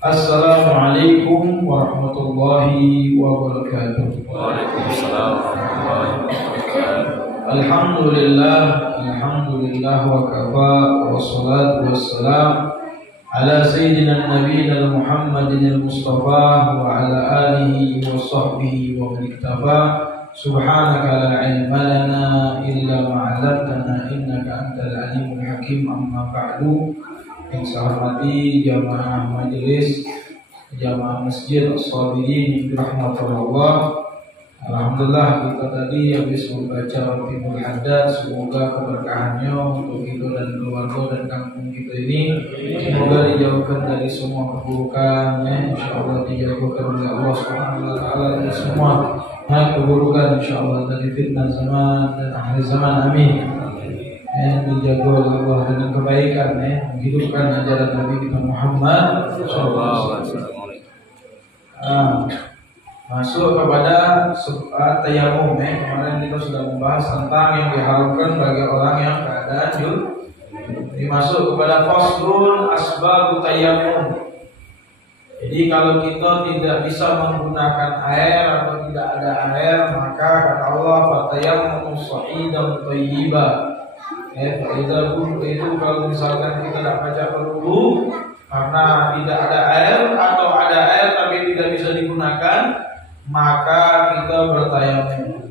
Assalamualaikum warahmatullahi wabarakatuh. Waalaikumsalam warahmatullahi wabarakatuh. Alhamdulillah wa kafa wassalatu wassalam ala sayyidina nabiyina Muhammadin al-Mustafa wa ala alihi wa sahbihi wa man iktafa. Subhanaka la ilma lana illa ma 'allamtana innaka antal alimul hakim. Amma ba'du. Yang saya hormati jamaah majelis, jamaah masjid As-Sabirin rahmatullah. Alhamdulillah kita tadi habis membaca Ratibul Haddad. Semoga keberkahannya untuk kita dan keluarga dan kampung kita ini semoga dijauhkan dari semua keburukan, insyaallah dijauhkan oleh Allah Subhanahu wa taala dari semua keburukan, insyaallah dari fitnah zaman dan akhir zaman, amin. Dijaga oleh Allah dengan kebaikan, menghidupkan ajaran Nabi kita Muhammad sallallahu alaihi wasallam. Masuk kepada tayamum. Kemarin kita sudah membahas tentang yang diharapkan bagi orang yang keadaan junub. Dimasuk kepada faslun asbabut tayamum. Jadi kalau kita tidak bisa menggunakan air atau tidak ada air, maka kata Allah fatayammu sha'idan thayyiba. Itu kalau misalkan kita tidak baca berwudu karena tidak ada air atau ada air tapi tidak bisa digunakan, maka kita bertayamum.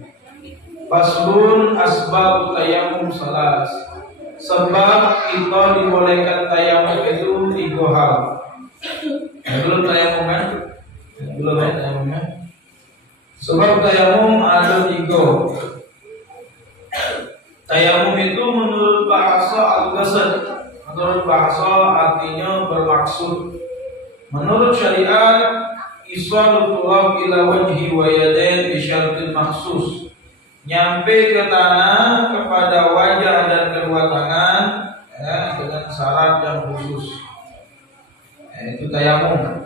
Faslun asbab tayamum salas. Sebab kita dibolehkan tayamum itu 3 hal. Belum tayamum kan? Belum tayamum kan? Sebab tayamum ada 3. Tayamum itu menurut bahasa al-qasad, menurut bahasa artinya bermaksud. Menurut syariat iswalu turab ila wajhi wa yadain bi syartin makhsus. Nyampe ke tanah kepada wajah dan kedua tangan dengan syarat yang khusus. Itu tayamum.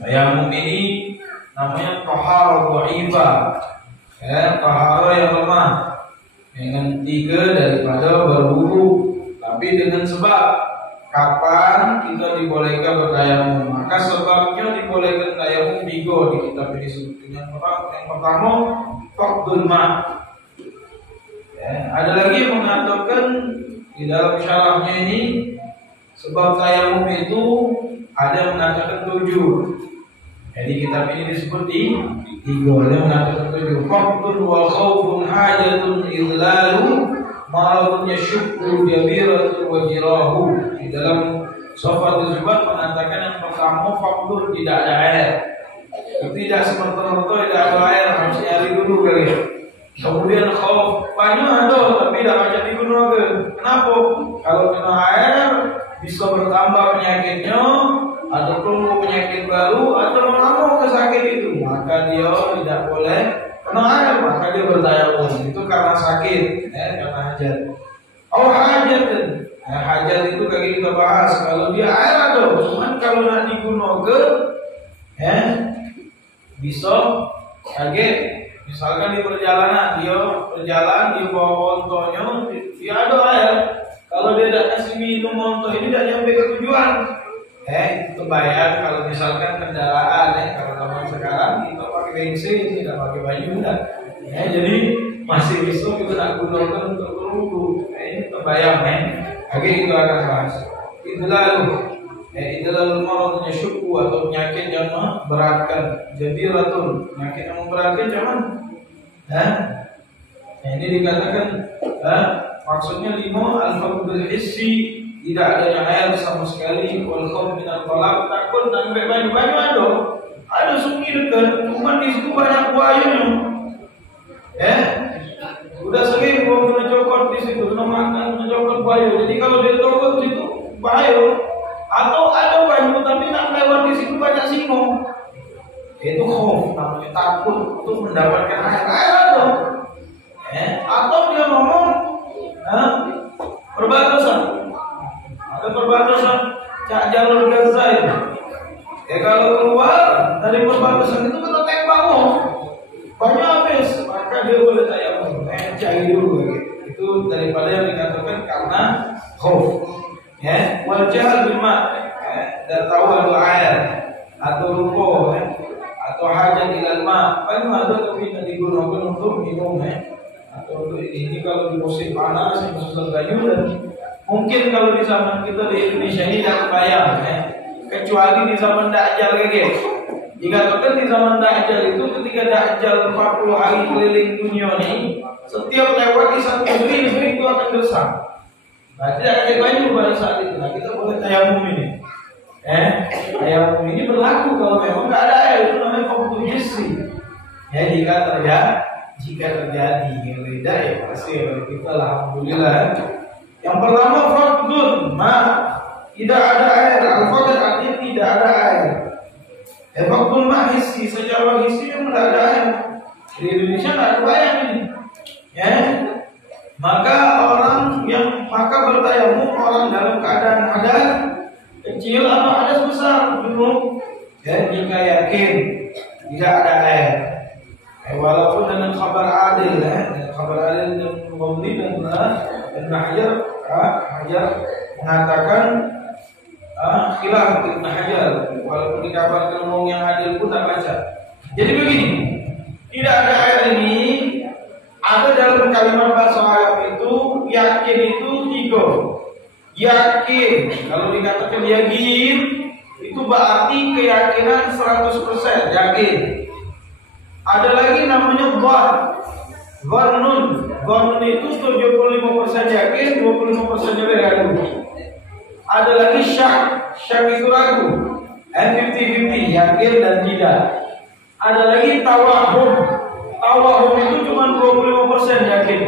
Tayamum ini namanya taharah dhaifah. Taharah yang lemah. Dengan 3 daripada berwudu, tapi dengan sebab kapan kita dibolehkan bertayamum. Maka sebabnya dibolehkan tayamum 3 di kitab ini sebutkan. Yang pertama faqdul ma'. Ada lagi yang mengatakan di dalam syarahnya ini sebab tayamum itu ada yang mengatakan 7. Jadi kitab ini disebut di 3. Yang mengatakan 7. Faqdun wa khawfun hajatun idlalu maradun yashukku jabiratun wa jirahu. Di dalam Sofatul Zubat mengatakan yang pertama faqdun, tidak ada air. Tidak semerta-merta tidak ada air, harus nyari dulu kali. Kemudian khawf, banyak ada tapi tidak banyak digunakan. Kenapa? Kalau kena air bisa bertambah penyakitnya, atau tumbuh penyakit baru, atau menambah kesakit itu, maka dia tidak boleh kena air, maka dia bertayamum. Itu karena sakit, karena hajat. Hajat, hajat itu kayak kita bahas. Kalau dia air ada, cuman kalau nak digunakan, bisa kaget. Misalkan di perjalanan dia berjalan, dia bawa ontonya, dia ada air. Kalau dia tidak kasih minum onto ini, tidak sampai ke tujuan. Itu bayar kalau misalkan kendaraan, kalau zaman sekarang kita pakai bensin, tidak pakai baju, jadi masih bisa kita nak gunakan untuk berwudu. Itu bayar, Oke, itu akan bahas. Itulah maradnya syukku atau penyakit yang memberatkan. Jabiratun, penyakit yang memberatkan zaman. Ini dikatakan maksudnya 5 al-faqdul hissi, tidak adanya air sama sekali, wal khawf min al-talaq, takut dan banyak ada sungai dekat, cuma di situ banyak buayanya. Sudah sering gua kena cokot di situ, kena makan, kena cokot buaya. Jadi kalau dia cokot di situ bahaya. Atau ada banyak tapi nak lewat di situ banyak singo. Itu khawf, namanya takut untuk mendapatkan air ada. Atau dia ngomong perbatasan. Ada perbatasan Cak Jalur Gaza itu. Kalau keluar dari perbatasan itu kena tembak, banyak habis, maka dia boleh tayamum. Cari dulu itu daripada yang dikatakan karena khauf. Wajah bima tidak tahu ada air atau ruko atau hajat ilal ma, paling ada tapi tidak digunakan untuk minum atau untuk ini kalau di musim panas yang susah kayu. Dan mungkin kalau di zaman kita di Indonesia ini tidak bayang kecuali di zaman Dajjal guys. Dikatakan di zaman Dajjal itu ketika Dajjal 40 hari keliling dunia ini, setiap lewat di satu negeri itu akan gersang. Nah, tidak ada baju pada saat itu. Nah, kita boleh tayamum ini. Tayamum ini berlaku kalau memang tidak ada air, itu namanya komputasi. Jika terjadi yang tidak ya pasti oleh kita alhamdulillah. Yang pertama fardun tidak ada air. Al-fardun artinya tidak ada air. Fardun hissi, secara hissi memang tidak ada air. Di Indonesia tidak ada air ini. Maka bertayamum orang dalam keadaan hadas kecil atau hadas besar dulu. Jika yakin tidak ada air. Walaupun dengan kabar adil dan Muhammad dan Hajar mengatakan khilaf Ibn Hajar, walaupun dikabarkan ngomong yang adil pun tak baca. Jadi begini, tidak ada air ini ada dalam kalimat bahasa Arab itu. Yakin itu 3. Yakin, kalau dikatakan yakin itu berarti keyakinan 100% yakin. Ada lagi namanya Dhanun itu 75% yakin, 25% ragu. Ada lagi syak itu ragu, 50-50 yakin dan tidak. Ada lagi tawahum itu cuma 25% yakin.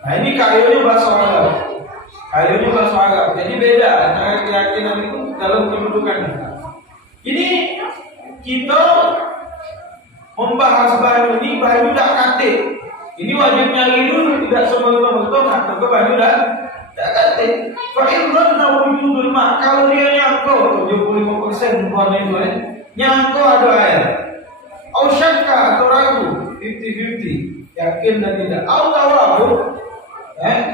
Nah ini kayunya bahasa Arab. Jadi beda antara keyakinan itu dalam kedudukannya. Ini kita membahas bahan ini, bahan tidak kate. Ini wajib nyari dulu, tidak semua-semua atau ke bahan tidak kate. Fa'ilran nawujudul ma', kalau dia nyangko 75% bukan itu nyangko ada air. Au syakka atau ragu 50-50 yakin dan tidak. Au tawahu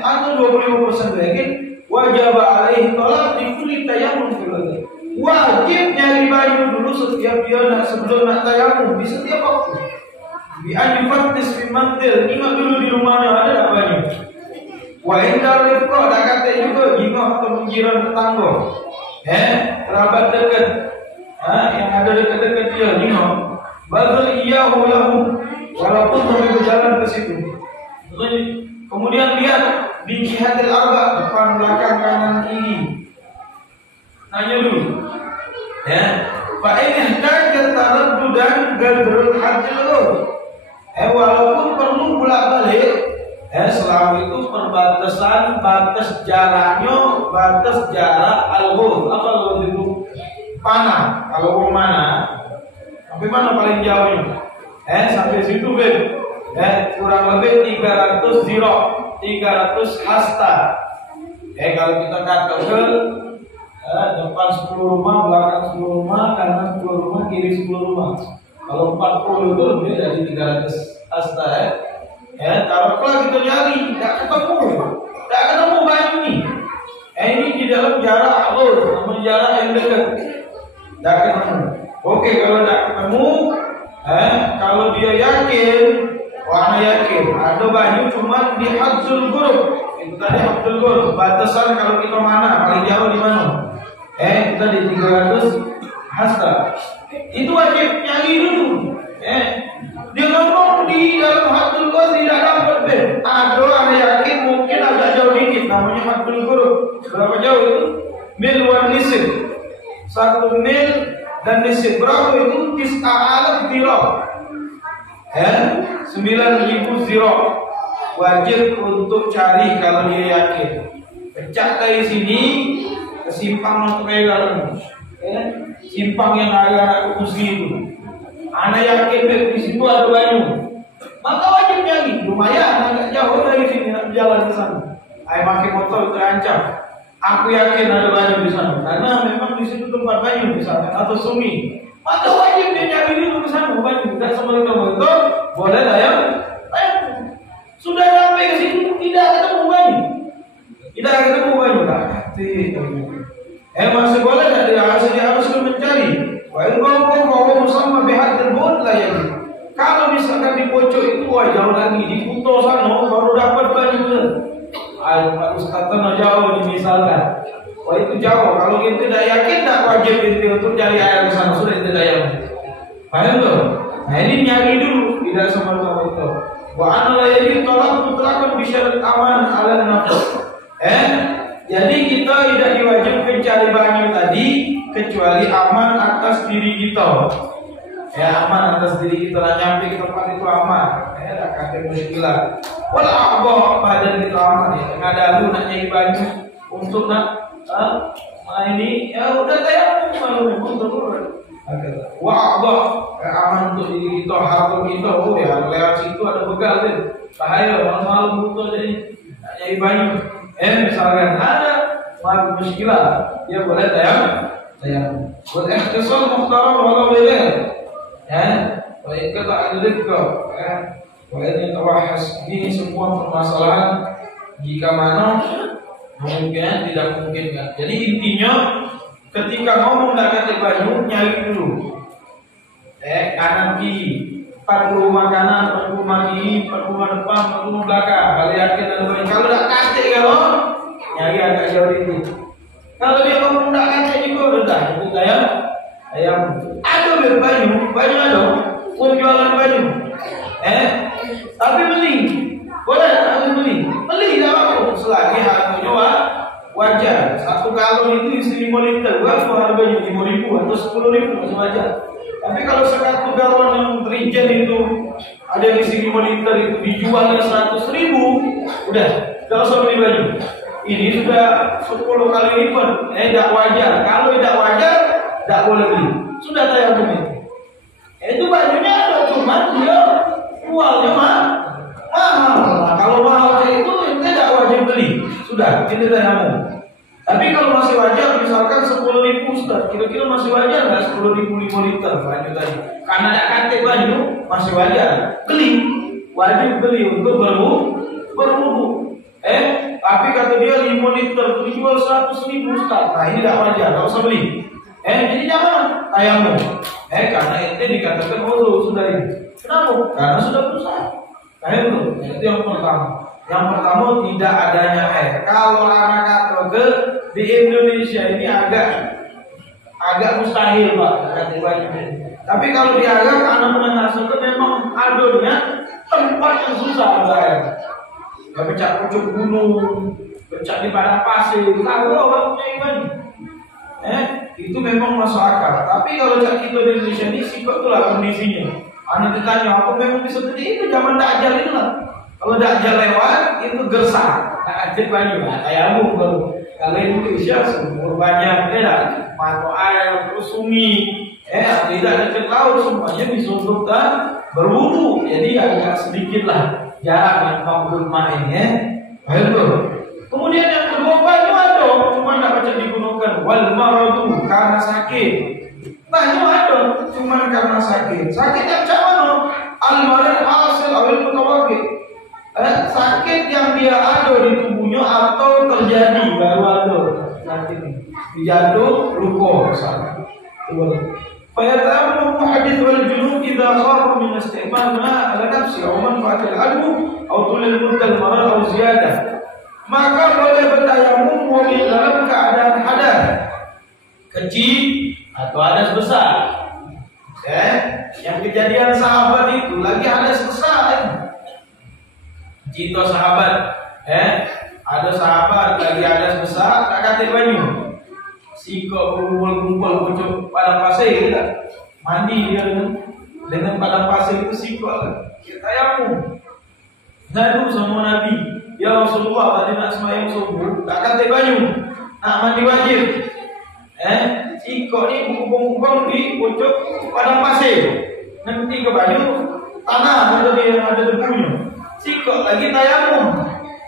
atau 25% yakin, wajib alaihi tolak di kulit tayamum fillah. Wajib nyari baju dulu setiap dia sebelum nak tayamum di setiap waktu. Bi anfatis fi mantil, ingat dulu di rumahnya ada tak baju. Wa indar rifqa, dak kata juga jingah atau jiran tetangga. Kerabat dekat. Yang ada dekat-dekat dia jingah. Badal iyahu lahu, walaupun kami berjalan ke situ. Kemudian lihat di jihadil arba, depan belakang kanan kiri. Nanya dulu. Fa in ihtaja taraddudan gadrul hadil. Walaupun perlu bolak-balik, selama itu perbatasan batas jarak al-ghur. Apa al-ghur itu? Panah. Kalau mana? Sampai mana paling jauhnya? Sampai situ kurang lebih 300 ziro, 300 hasta. Kalau kita katakan depan 10 rumah, belakang 10 rumah, kanan 10 rumah, kiri 10 rumah. Kalau 40 itu lebih dari 300 hasta. Taruhlah kita nyari, tidak ketemu banyak ini. Ini di dalam jarak namun jarak yang dekat, tidak ketemu. Oke, kalau tidak ketemu, kalau dia yakin, yakin ada banyak cuma di hadzul ghurub. Itu tadi hadzul ghurub, batasan kalau kita mana paling jauh di mana? Kita di 300 hasta. Itu wajib nyari dulu. Dia ngomong di dalam hadzul ghurub tidak dapat ada yakin mungkin agak jauh dikit, namanya hadzul ghurub. Berapa jauh itu? Mil wan nisif. 1 mil dan nisif berapa itu? 9,000 ziro. 9.000 ziro. Wajib untuk cari kalau dia yakin. Pecah dari sini ke simpang Nontregal, simpang yang agak musli itu. Anak yakin di situ ada banyu, maka wajib nyari. Lumayan agak jauh dari sini jalan ke sana. Ayo pakai motor terancam. Aku yakin ada banyu di sana, karena memang di situ tempat banyu misalnya atau sungai. Maka wajib dia nyari dulu ke sana banyu. Dan sebelum itu boleh lah ya. Sudah sampai ke situ tidak ketemu banyu. Masih boleh tidak dia hasil wajib inti untuk cari air ke sana, sudah itu tayamum. Paham tuh? Nah ini nyari dulu, tidak semata itu. Wa ana la yajib talab mutlaqan bi syarat aman ala nafs. Jadi kita tidak diwajibkan cari banyu tadi kecuali aman atas diri kita. Aman atas diri kita, lah nyampe ke tempat itu aman. Tak kata muskilah. Wal a'dha badan kita aman ya. Ngadalu nak nyari banyu untuk nak ini ya udah tayamum kalau memang darurat. Wa a'dha aman untuk diri kita, harta kita. Oh ya lewat situ ada begal kan. Bahaya malam-malam butuh jadi nak nyari banyu. Misalkan ada muskilah, dia boleh tayamum. Buat ikhtisar mukhtaram walau beda. Wa ikata al-rizqa. Wa ini tawahas. Ini semua permasalahan jika mana mungkin tidak mungkin kan. Jadi intinya ketika ngomong tak kata banyu nyari dulu. Kanan kiri, 4 rumah kanan, 4 rumah kiri, 4 rumah depan, 4 rumah belakang. Kalau yakin dan banyak. Kalau tak kata kalau nyari agak jauh itu. Kalau dia ngomong tak kata juga udah itu ayam. Ada banyu ada. Pun jualan banyu. Tapi beli. Boleh tak beli? Beli tak apa-apa. Selagi harganya wajar. 1 galon itu isi 5 liter. Berapa harganya? 5.000 atau 10.000 masih wajar. Tapi kalau 1 galon yang regen itu ada yang isi 5 liter itu dijualnya 100.000, udah kalau usah beli baju. Ini sudah 10 kali lipat. Tidak wajar. Kalau tidak wajar, tidak boleh beli. Sudah tayamum itu. Itu bajunya ada, cuma dia jualnya mahal. Nah, kalau mahal itu tidak wajib beli. Sudah, ini tayamum. Tapi kalau masih wajar, misalkan 10.000 sudah, kira-kira masih wajar nggak 10.000 5 liter baju tadi? Karena ada kante baju masih wajar. Beli, wajib beli untuk berwudu. Tapi kata dia 5 liter dijual 100.000 Ustaz. Nah ini tidak wajar, nggak usah beli. Jadi jangan tayamum. Karena itu dikatakan sudah ini. Kenapa? Karena sudah berusaha. Itu yang pertama. Yang pertama tidak adanya air. Kalau anak katoge di Indonesia ini agak mustahil Pak. Tapi kalau di Arab anak menengah itu memang adanya tempat yang susah ada air. Ya pecah pucuk gunung, pecah di padang pasir. Tahu orang punya iman. Itu memang masuk akal. Tapi kalau kita di Indonesia ini sikap itulah kondisinya. Anak ditanya apa memang bisa seperti itu zaman Dajjal itu lah. Kalau Dajjal lewat itu gersah, tak ajak lagi lah. Tayamum baru. Kalau Indonesia sumur banyak, mata air, terus sungai, tidak dekat laut semuanya bisa untuk berwudu. Jadi agak sedikit lah jarak yang kamu main Kemudian yang kedua banyu ada, cuma tidak baca digunakan. Wal maradu karena sakit. Banyu ada, cuma karena sakit. Sakit yang macam mana? Al marad hasil awal mutawakil. Sakit yang dia ada di tubuhnya atau terjadi baru ada sakit ini. Jatuh luka misalnya. Fayatamu hadits wal junub idza khafu min isti'mal ma ala nafsi aw manfaat al-adw aw tul al-mudda al-marad aw ziyadah. Maka boleh bertayamum mobil dalam keadaan hadas kecil atau hadas besar. Yang kejadian sahabat itu lagi hadas besar. Cinta sahabat, ada sahabat lagi hadas besar, tak kata banyu. Sikap kumpul-kumpul pucuk padang pasir, mandi dia dengan padang pasir itu sikap. Kita tayamum. Ngadu sama Nabi. Ya Rasulullah tadi nak sembahyang subuh, tak kata banyu, nak mandi wajib. Sikok ni bukung-bukung di pucuk padang pasir. Nanti ke baju tanah ada yang ada debunya. Sikok lagi tayamum.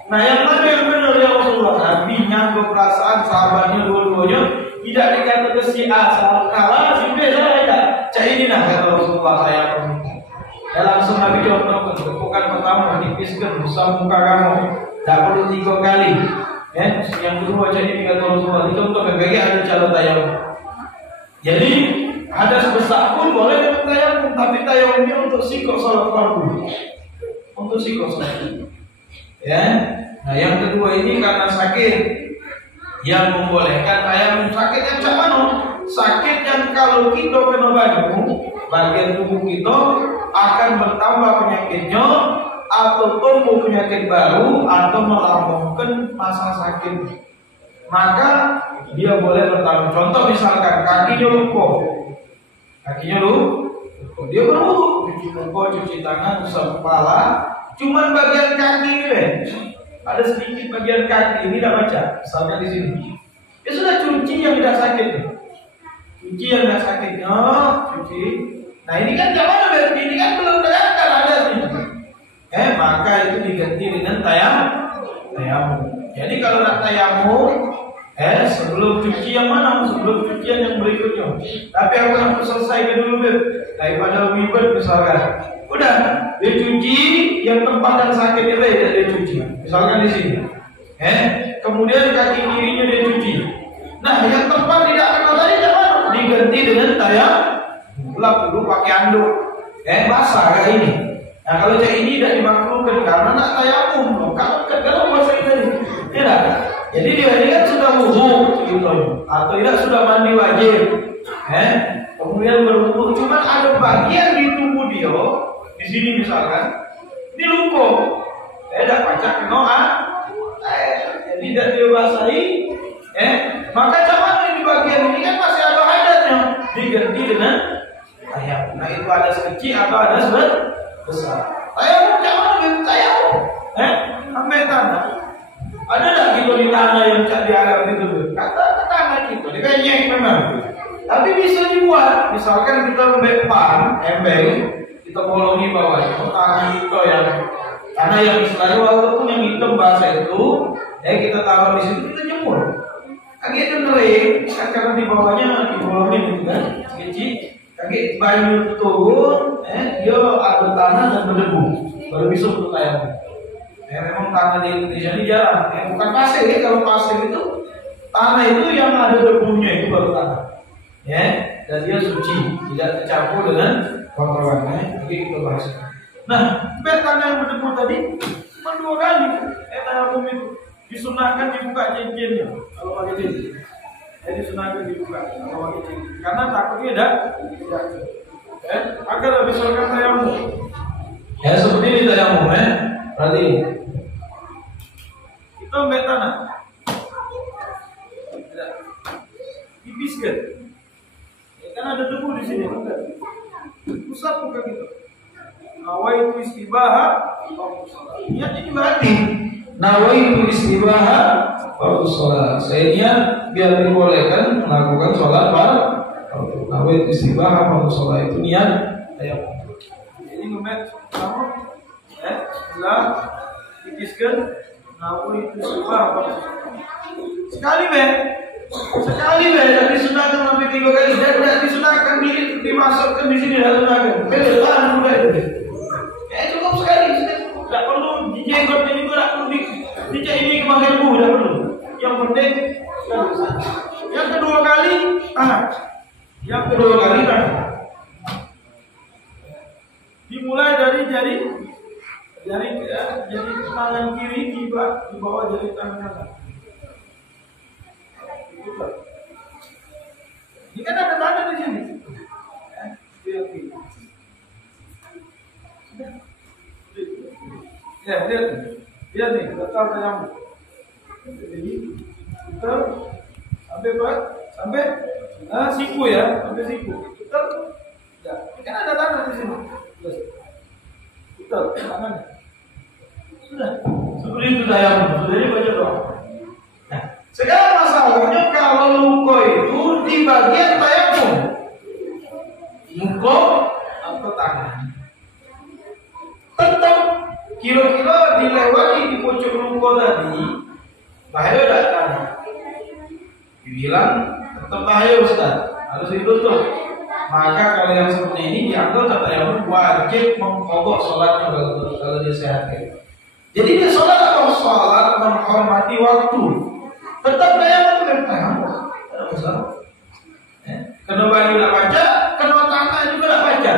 Nah yang mana yang benar ya Rasulullah? Nabi nyangkut perasaan sahabatnya dua-duanya tidak dikata si A salah kalah, si B salah tidak. Cak ini nah kata Rasulullah tayamum. Langsung Nabi jawab, bukan pertama dipiskan bersama muka kamu, tak perlu 3 kali. Yang kedua jadi kata Rasulullah, contoh bagi ada cara tayamum. Jadi hadas besar pun boleh tayamum, tapi tayamumnya untuk sikok salat fardu, untuk sikok salat. Nah yang kedua ini karena sakit yang membolehkan tayamum. Sakitnya macam mana? sakit yang kalau kita kena banyu, bagian tubuh kita akan bertambah penyakitnya, atau tumbuh penyakit baru, atau melambungkan masa sakit. Maka dia boleh bertambah. Contoh misalkan kakinya lumpuh, dia berwudu, cuci muka, cuci tangan, usap kepala, cuman bagian kaki ini ada sedikit bagian kaki ini tidak baca, misalnya di sini. Dia sudah cuci yang tidak sakit, cuci. Nah ini kan zaman berarti ini kan belum terangkat ada sini. Maka itu diganti dengan tayamum. Jadi kalau nak tayamum, sebelum cuci yang mana? Sebelum cucian yang berikutnya. Tapi aku nak selesaikan dulu daripada ribet misalkan. Udah, dia cuci yang tempat yang sakit itu dia cuci. Misalkan di sini. Kemudian kaki kirinya dia cuci. Nah, yang tempat tidak kenal tadi jangan diganti dengan tayamum. Lap dulu pakai anduk. Basah kayak ini. Nah, kalau kayak ini tidak dimakruhkan karena nak tayamum. Kalau basah tadi. Tidak. Jadi dia ini kan sudah wudu gitu, atau tidak sudah mandi wajib. Kemudian berwudu, cuma ada bagian di tubuh dia di sini misalkan, ini lumpuh. Tidak pacak kena. Jadi tidak dia basahi. Maka cuman di bagian ini kan masih ada hadatnya, diganti dengan tayamum. Nah itu ada sekecil atau ada besar. Tayamum cuman dengan tayamum. Sampai tanah. Ada tak gitu di tanah yang tak dianggap itu? Kata tanah gitu, dikenyek memang. Tapi bisa dibuat. Misalkan kita membepan ember, kita bolongi bawahnya tanah itu tanah yang istilahnya walaupun yang hitam basah itu, kita taruh di situ kita jemur. Kaki itu kering, karena di bawahnya dibolongin gitu kan, kecil. Kaki banyu turun, dia ada tanah dan berdebu, baru bisa untuk tayamum. Memang tanah di Indonesia ini jarang. Bukan pasir kalau pasir itu tanah itu yang ada debunya itu baru tanah. Dan dia suci, tidak tercampur dengan kotoran. Jadi kita bahas. Nah, tanah yang berdebu tadi cuma 2 kali. Tayamum itu disunahkan dibuka cincinnya kalau pakai cincin. Disunahkan dibuka kalau pakai cincin. Karena takutnya tidak. Agar misalkan tayamum. Seperti ini tayamum berarti kita ambil tanah, tipiskan, kan ada debu di sini, usap muka kita. Nawaitu istibaha, niatnya juga hati. Nawaitu istibaha, waktu sholat. Saya niat biar dibolehkan melakukan sholat fardu. Nawaitu istibaha, waktu sholat itu niat. Ini ngemet kamu. Setelah tipiskan, nawaitu istibaha. Sekali tidak disunahkan sampai 3 kali, dan tidak disunahkan dimasukkan di sini, tidak sunahkan. Betul, mudah itu. Cukup sekali, tidak perlu dijenggotnya juga, tidak perlu dicek ini ke mahirmu, tidak perlu. Yang penting, yang kedua kali tangan. Dimulai dari jari tangan kiri di bawah jari tangan kanan. Ini kan ada tanda di sini. Lihat nih, letak tayamum. Jadi kita sampai siku ya, sampai siku. Kita kan ada tanda di sini. Kita tangannya. Sudah. Seperti itu tayamum. Sudah dibaca doang. Sekarang masalahnya kalau luka itu di bagian tayamum, muka atau tangan, tetap kira-kira dilewati di pucuk luka tadi, bahaya datang. Dibilang tetap bahaya Ustaz, harus ditutup. Maka kalau yang seperti ini dianggap tayamum wajib mengkodok sholatnya kalau dia sehat. Jadi dia sholat atau sholat menghormati waktu. Tetap tayamum tidak masalah. Kena baju tidak baca, kena tangan juga tidak baca.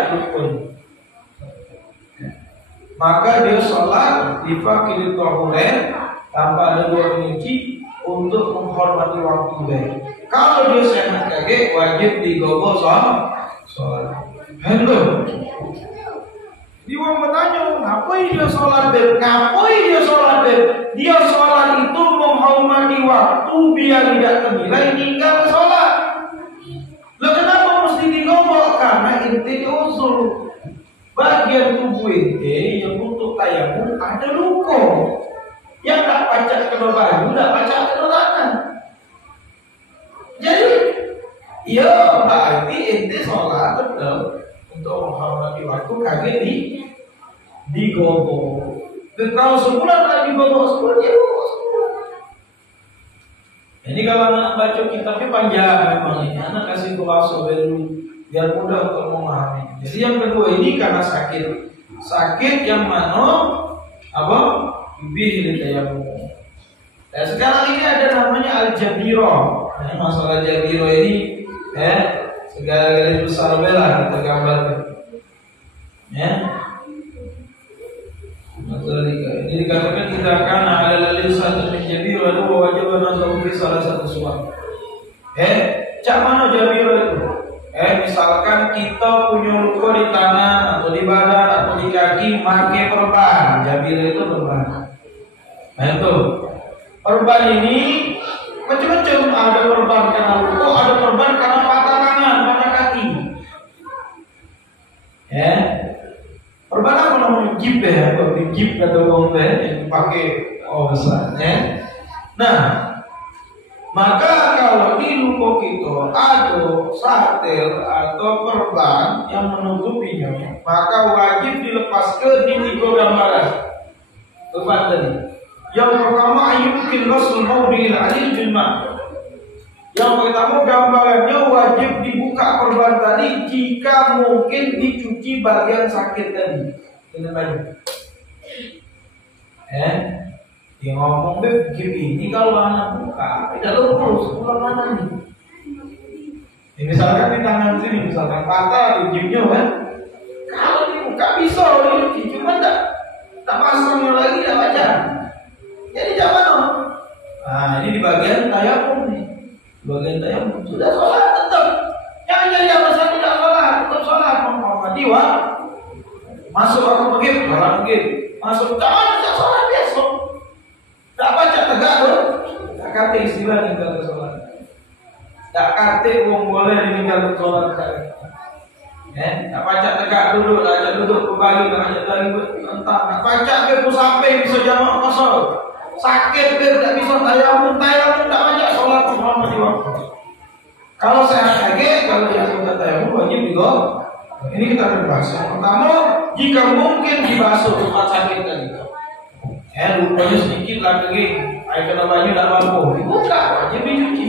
Maka dia sholat di fakir tahuren tanpa ada 2 penyuci untuk menghormati waktu. Kalau dia sehat kaki wajib digogo sholat. Hello. Dia mau bertanya, ngapain dia sholat beb? Ngapain dia sholat beb? Dia sholat itu menghormati waktu biar tidak ternilai tinggal sholat. Loh kenapa mesti digobok? Karena inti usul bagian tubuh inti yang untuk tayamum ada luka. Yang tak pacak kena baju, tak pacak kena tangan. Jadi, ya berarti inti sholat tetap untuk menghormati waktu kagak digobok. Dan kalau sebulan tak digobok sebulan ya ini kalau anak baca kitabnya panjang memang ini. Anak kasih kuasa dulu biar mudah untuk memahami. Jadi yang kedua ini karena sakit yang mana apa? Bih tayamum. Dan sekarang ini ada namanya al-jabiro. Nah, masalah jabiro ini segala garis besar bela kita gambarkan. Ya. Ini dikatakan kita akan ada lalil satu menjadi lalu wajib nazaru fi salah satu suara. Cak mana jabiro itu? Misalkan kita punya luka di tangan atau di badan atau di kaki, pakai perban. Jabiro itu perban. Nah itu perban ini macam-macam. Ada perban karena luka, ada perban karena patah tangan, patah kaki. Perban apa namanya? Jip ya, jip atau bombe yang pakai besar. Nah, maka kalau di luka kita ada satel atau perban yang menutupinya, maka wajib dilepas ke di 3 gambaran. Perban tadi. Yang pertama ayyukin rasul maudil alil jilma. Yang pertama gambarannya wajib dibuka perban tadi jika mungkin dicuci bagian sakit tadi. Ini baju. Dia ngomong begini kalau anak buka tidak lurus pulang mana nih? Misalkan di tangan sini misalkan patah di jipnya kan? Kalau dibuka bisa dicuci cuma tak pasang lagi tak baca. Jadi jangan. Nah ini di bagian tayamum nih. Bagian tayamum sudah sholat tetap. Jangan jadi alasan tidak sholat, tetap sholat menghormati waktu. Masuk waktu maghrib, maghrib. Masuk jangan sholat besok. Tak baca tegak tuh. Tak kata istilah tinggal sholat. Tak kata uang boleh ditinggal sholat. Tak baca tegak duduk, tak duduk kembali, tak baca lagi entah. Tak baca ke sampai bisa jamak kosong. Sakit ke tak bisa tayamum tak baca sholat selama di waktu. Kalau sehat lagi, kalau dia sudah tayamum wajib juga. Ini kita akan bahas. Yang pertama, jika mungkin dibasuh tempat sakit tadi. Lupanya sedikit lagi, air kena baju tak mampu, dibuka wajib dicuci.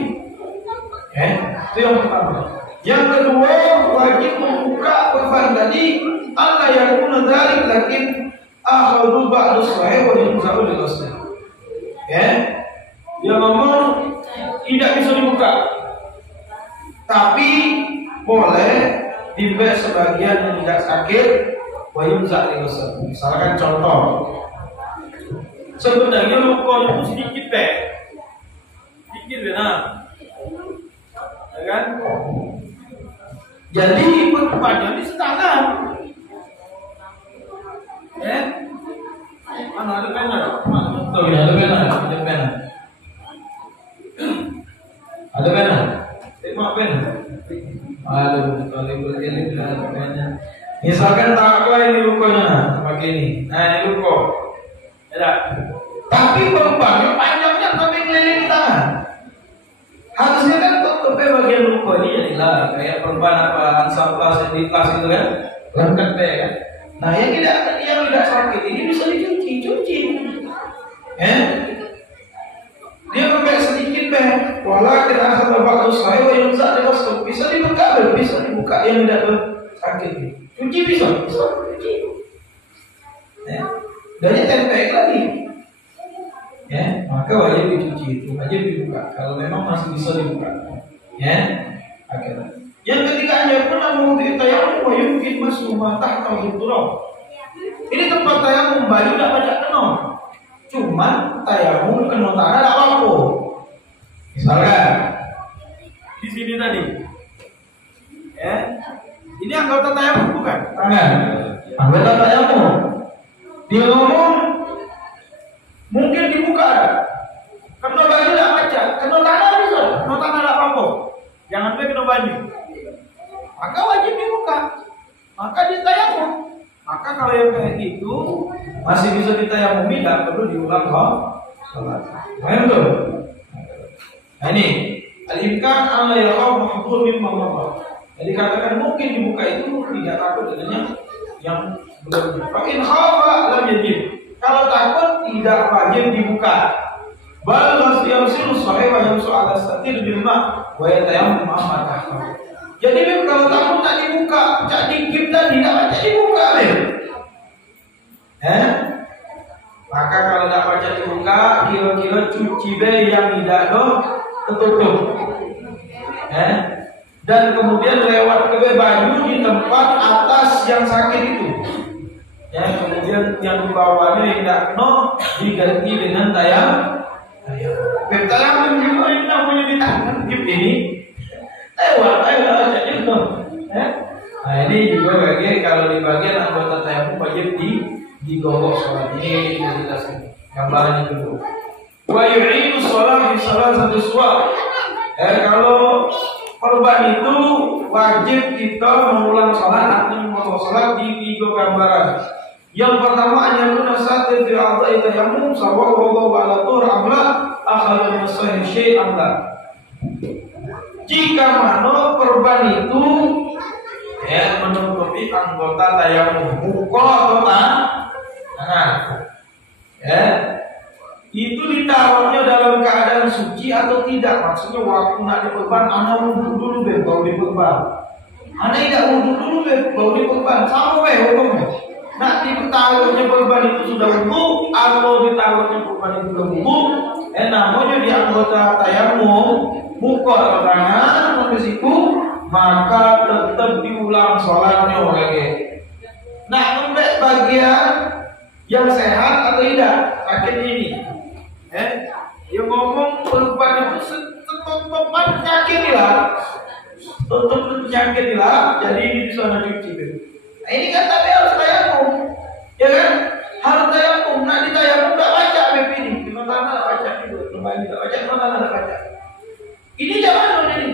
Itu yang pertama. Yang kedua, wajib membuka perban tadi. Allah yang menadari, lakin akhadu ba'du sahih wa yunzaru li ghusl. Dia ngomong tidak bisa dibuka, tapi boleh diberi sebagian yang tidak sakit. Wayun zakri ghusl. Misalkan contoh, sebenarnya luka itu sedikit sedikit benar, ya kan? Jadi perbannya di setangan. Mana ada pena? Ada pena. Ada pena. Tengok pena. Aduh, kalau ini ada pena. Misalkan takwa ini lukanya, pakai ini. Nah ini luka. Ya. Tapi perbannya panjangnya sampai keliling tangan. Harusnya kan tutup bagian luka ini jadilah kayak perban apa ansaplas yang di kelas itu kan, lengkap kan. Nah yang tidak sakit ini bisa dicuci. Dia pakai sedikit wala kena sebab saya yang bisa dibuka yang tidak sakit. Cuci bisa cuci. Dan ini tempel lagi. Maka wajib dicuci itu, wajib dibuka. Kalau memang masih bisa dibuka. Akhirnya. Yang ketiga hanya pernah mengutip tayamum wa yumkin masumah tahta hidroh. Ini tempat tayamum baju tidak baca kenal. Cuma tayamum kena tanah tidak mampu. Misalkan di sini tadi. Ya. Ini anggota tayamum bukan? Tangan. Anggota tayamum. Dia ngomong mungkin dibuka. Kena baju tak baca, kena tanah bisa, kena tanah tak apa-apa. Jangan sampai kena baju. Maka wajib dibuka. Maka ditayamum. Maka kalau yang kayak gitu masih bisa ditayamumi, tidak perlu diulang sholat. Paham tuh? Nah ini al-imkan Allah yaqam mahfuz mimma ma'a. Jadi katakan mungkin dibuka itu tidak takut dengan yang belum. Fa in khafa lam yajib. Kalau takut tidak wajib dibuka. Bal yasiru sahih wa yamsu ala satir bil ma' wa yatayammam amma tahta. Jadi kalau takut tak dibuka, tak dikip tadi tidak baca dibuka Maka kalau tak baca dibuka, kira-kira cuci yang tidak tertutup. Dan kemudian lewat ke baju di tempat atas yang sakit itu. Kemudian yang di bawahnya yang tidak kena diganti dengan tayamum. Tayamum juga ini namanya di tangan ini. Aja itu. Nah ini juga bagian kalau di bagian anggota tayamum wajib digogok sholat ini dijelaskan gambaran itu dulu. Wa yu'idu sholat di salah satu suap. Kalau korban itu wajib kita mengulang sholat atau memotong sholat di 3 gambaran. Yang pertama anyakuna satir fi a'dha'i tayammum sawa'a ala tur amla akhadha min sahih syai' amla. Jika mana korban itu menutupi anggota tayamum, muka atau tangan, itu ditaruhnya dalam keadaan suci atau tidak. Maksudnya waktu nak diperban, anak wudhu dulu baru diperban. Anak tidak wudhu dulu baru diperban. Sama hukumnya. Nak ditaruhnya perban itu sudah wudhu atau ditaruhnya perban itu belum wudhu, namanya di anggota tayamum, muka atau tangan ke situ, maka tetap diulang sholatnya lagi. Nah, sampai bagian yang sehat atau tidak sakit ini, dia ngomong perban itu tetap penyakit lah, tetap penyakit lah. Jadi ini bisa mencuci. Nah, ini kan tapi harus tayamum, ya kan? Harus tayamum. Nah, di tayamum tak baca BP ini, di mana tak baca itu, kembali tak baca, di mana tak baca. Ini jangan ini.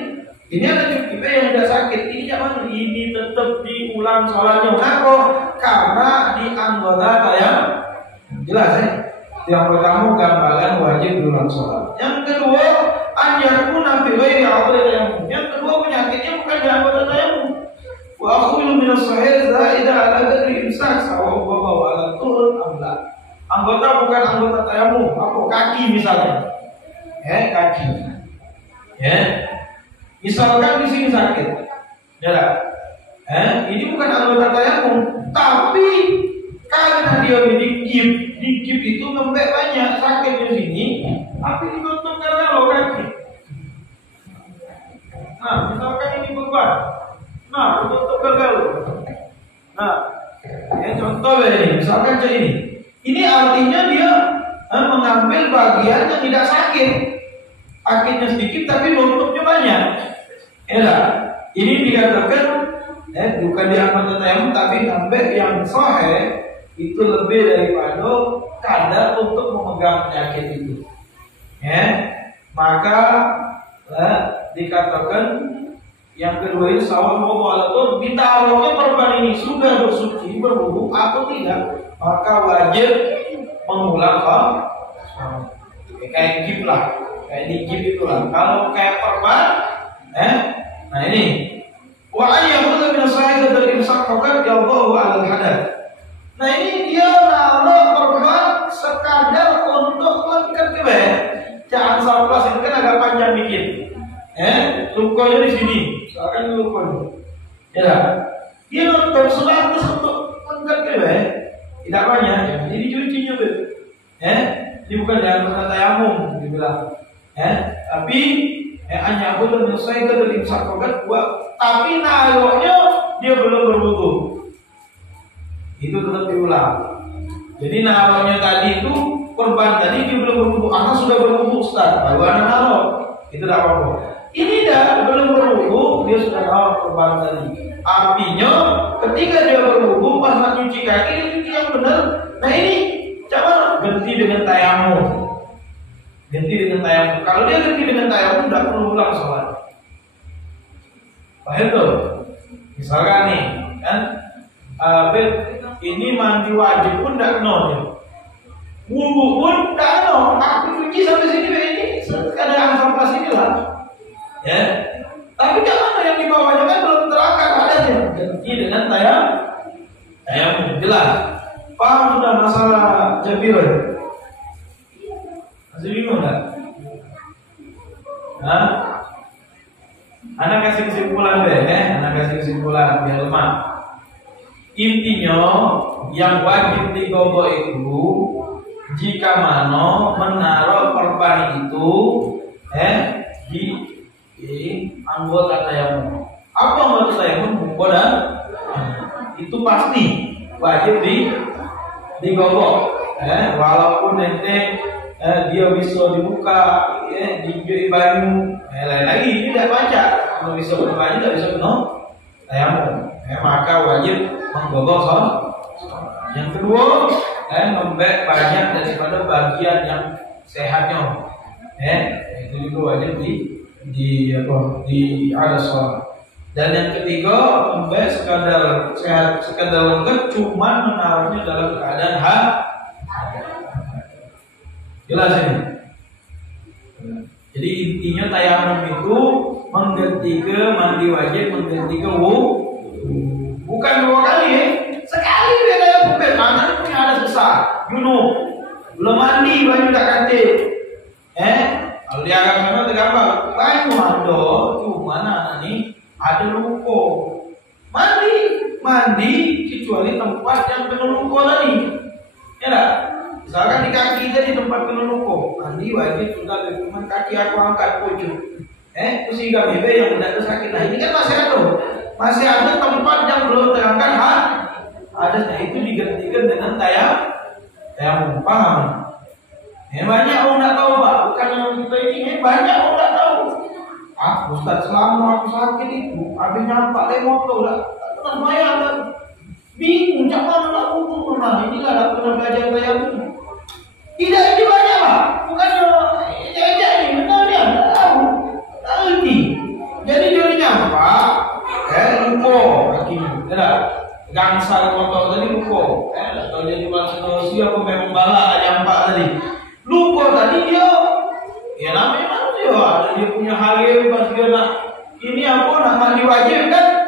Ini ada kita yang tidak sakit. Ini jangan. Ini tetap diulang sholatnya. Kenapa? Karena di anggota tayamum. Jelas ya. Yang pertama gambaran wajib diulang sholat. Yang kedua anyakuna fi ghairi tayamum. Yang kedua penyakitnya bukan di anggota tayamum. Wa akhulu min as-sahih zaida ala qadri imsak sawa wa ala turun amla. Anggota bukan anggota tayamum. Apa kaki misalnya? Kaki. Misalkan di sini sakit, ini bukan anggota tayamum, tapi karena dia dikip itu lembek banyak sakit di sini, tapi ditutup karena lo kaki. Nah, misalkan ini beban, ditutup karena lo. Contoh ini, misalkan kayak ini artinya dia mengambil bagian yang tidak sakit. Sakitnya sedikit tapi nutupnya banyak. Ini dikatakan bukan di anggota tayamum tapi sampai yang sahih itu lebih daripada kadar untuk memegang penyakit itu. Maka dikatakan yang kedua ini sawal mu'alatur ditaruhnya perban ini sudah bersuci berwudu atau tidak, maka wajib mengulang kayak gip lah. Kayak di gip itu lah. Kalau kayak perban, nah ini. Wa ayyuhu min as-sahih dari imsak faqat yadhu 'ala al-hadath. Nah ini dia naruh perban sekadar untuk lengkap kebe. Jangan saplas itu kan agak panjang dikit. Lukanya di sini. Misalkan lukanya. Dia nonton selalu untuk lengkap kebe. Tidak banyak. Jadi cucinya Ini bukan dalam kata tayamum dibilang. Tapi hanya aku menyelesaikan dari imsak faqat tapi naruhnya dia belum berwudu. Itu tetap diulang. Jadi naruhnya tadi itu korban tadi dia belum berwudu, anak sudah berwudu Ustaz, baru anak naruh. Itu tidak apa-apa. Ini dah belum berwudu dia sudah tahu korban tadi. Artinya ketika dia berwudu pas nak cuci kaki dia cuci yang benar. Nah ini coba ganti dengan tayamum. Ganti dengan tayamum. Kalau dia ganti dengan tayamum tidak perlu ulang sholat. Paham tuh? Misalkan nih kan, ini mandi wajib pun tidak kena dia. Wudu pun tidak kena. Aku cuci sampai sini ini kadang sampai sini lah. Ya, tapi jangan yang di bawahnya kan belum terangkat adanya. Ganti dengan tayamum jelas. Paham sudah masalah Jabir? Masih bingung nggak? Hah? Anak kasih kesimpulan deh, anak kasih kesimpulan biar lemah. Intinya yang wajib digobok itu jika mano menaruh korban itu di anggota tayamum. Apa anggota tayamum? Bodan. Itu pasti wajib digobok. Walaupun nanti dia bisa dibuka, di banyu, lain lagi tidak baca. Kalau bisa kena banyu, tidak bisa kena tayamum. Maka wajib menggobok sholat. Yang kedua, membek banyak daripada bagian yang sehatnya. Itu juga wajib di ada sholat. Dan yang ketiga, membek sekadar sehat, sekadar lengkap, cuman menaruhnya dalam keadaan jelas ini. Jadi intinya tayamum itu mengganti ke mandi wajib, mengganti ke bukan 2 kali sekali dia tayamum. Tangan punya ada besar, junub, belum mandi baju tak ganti. Kalau di agama tergambar baju ada, cuma anak ini ada luka. Mandi kecuali tempat yang kena luka tadi. Ya tak? Misalkan di kaki tadi tempat kena luka, mandi wajib sudah cuman kaki aku angkat pojok. Sehingga bebe yang tidak tersakit. Nah ini kan masih ada tempat yang belum terangkat adanya, itu digantikan dengan tayamum. Paham? Banyak orang tidak tahu Pak, bukan yang kita ini banyak orang tidak tahu. Ustaz selama aku sakit itu habis nyampak motor lah, tak bayar kan. Bingung macam mana nak ukur. Nah inilah tak pernah belajar tayamum. Tidak ini banyak Pak, bukan jajak ini benar dia tak tahu ini. Jadi dia nyampak luka kakinya, tidak gangsal motor tadi luka. Atau jadi manusia siapa memang balak nyampak tadi. Luka tadi dia, ya namanya manusia, ada dia punya hari pas dia nak ini apa nak mandi wajib kan?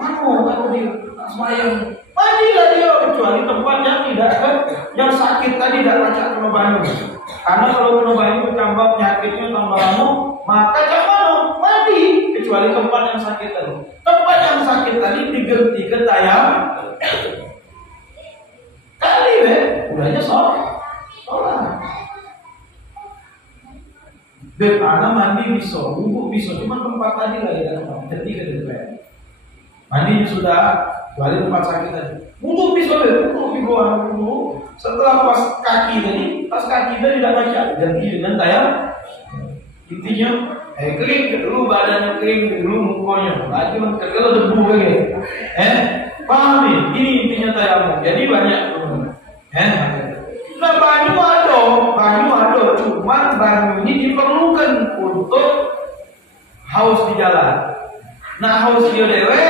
Mana dia nak semayang, mandilah dia kecuali tempat yang tidak kan, yang sakit tadi tidak baca kena banyu. Karena kalau kena banyu tambah penyakitnya tambah lama, maka jangan mandi kecuali tempat yang sakit tadi. Tempat yang sakit tadi diganti ke tayamum. Kali udahnya sholat. Karena mandi bisa, wudhu bisa, cuma tempat tadi lah ya, jadi kan mandi sudah, kecuali tempat sakit tadi. Wudhu bisa, wudhu di bawah wudhu. Setelah pas kaki tadi tidak baca, ganti dengan tayamum. Intinya, kering dulu badannya, kering dulu mukanya, lagi kalau debu lagi. Paham nih? Ini intinya tayamum. Jadi banyak. Nah banyu ada, cuman banyu ini diperlukan untuk haus di jalan. Nah haus dia dewe,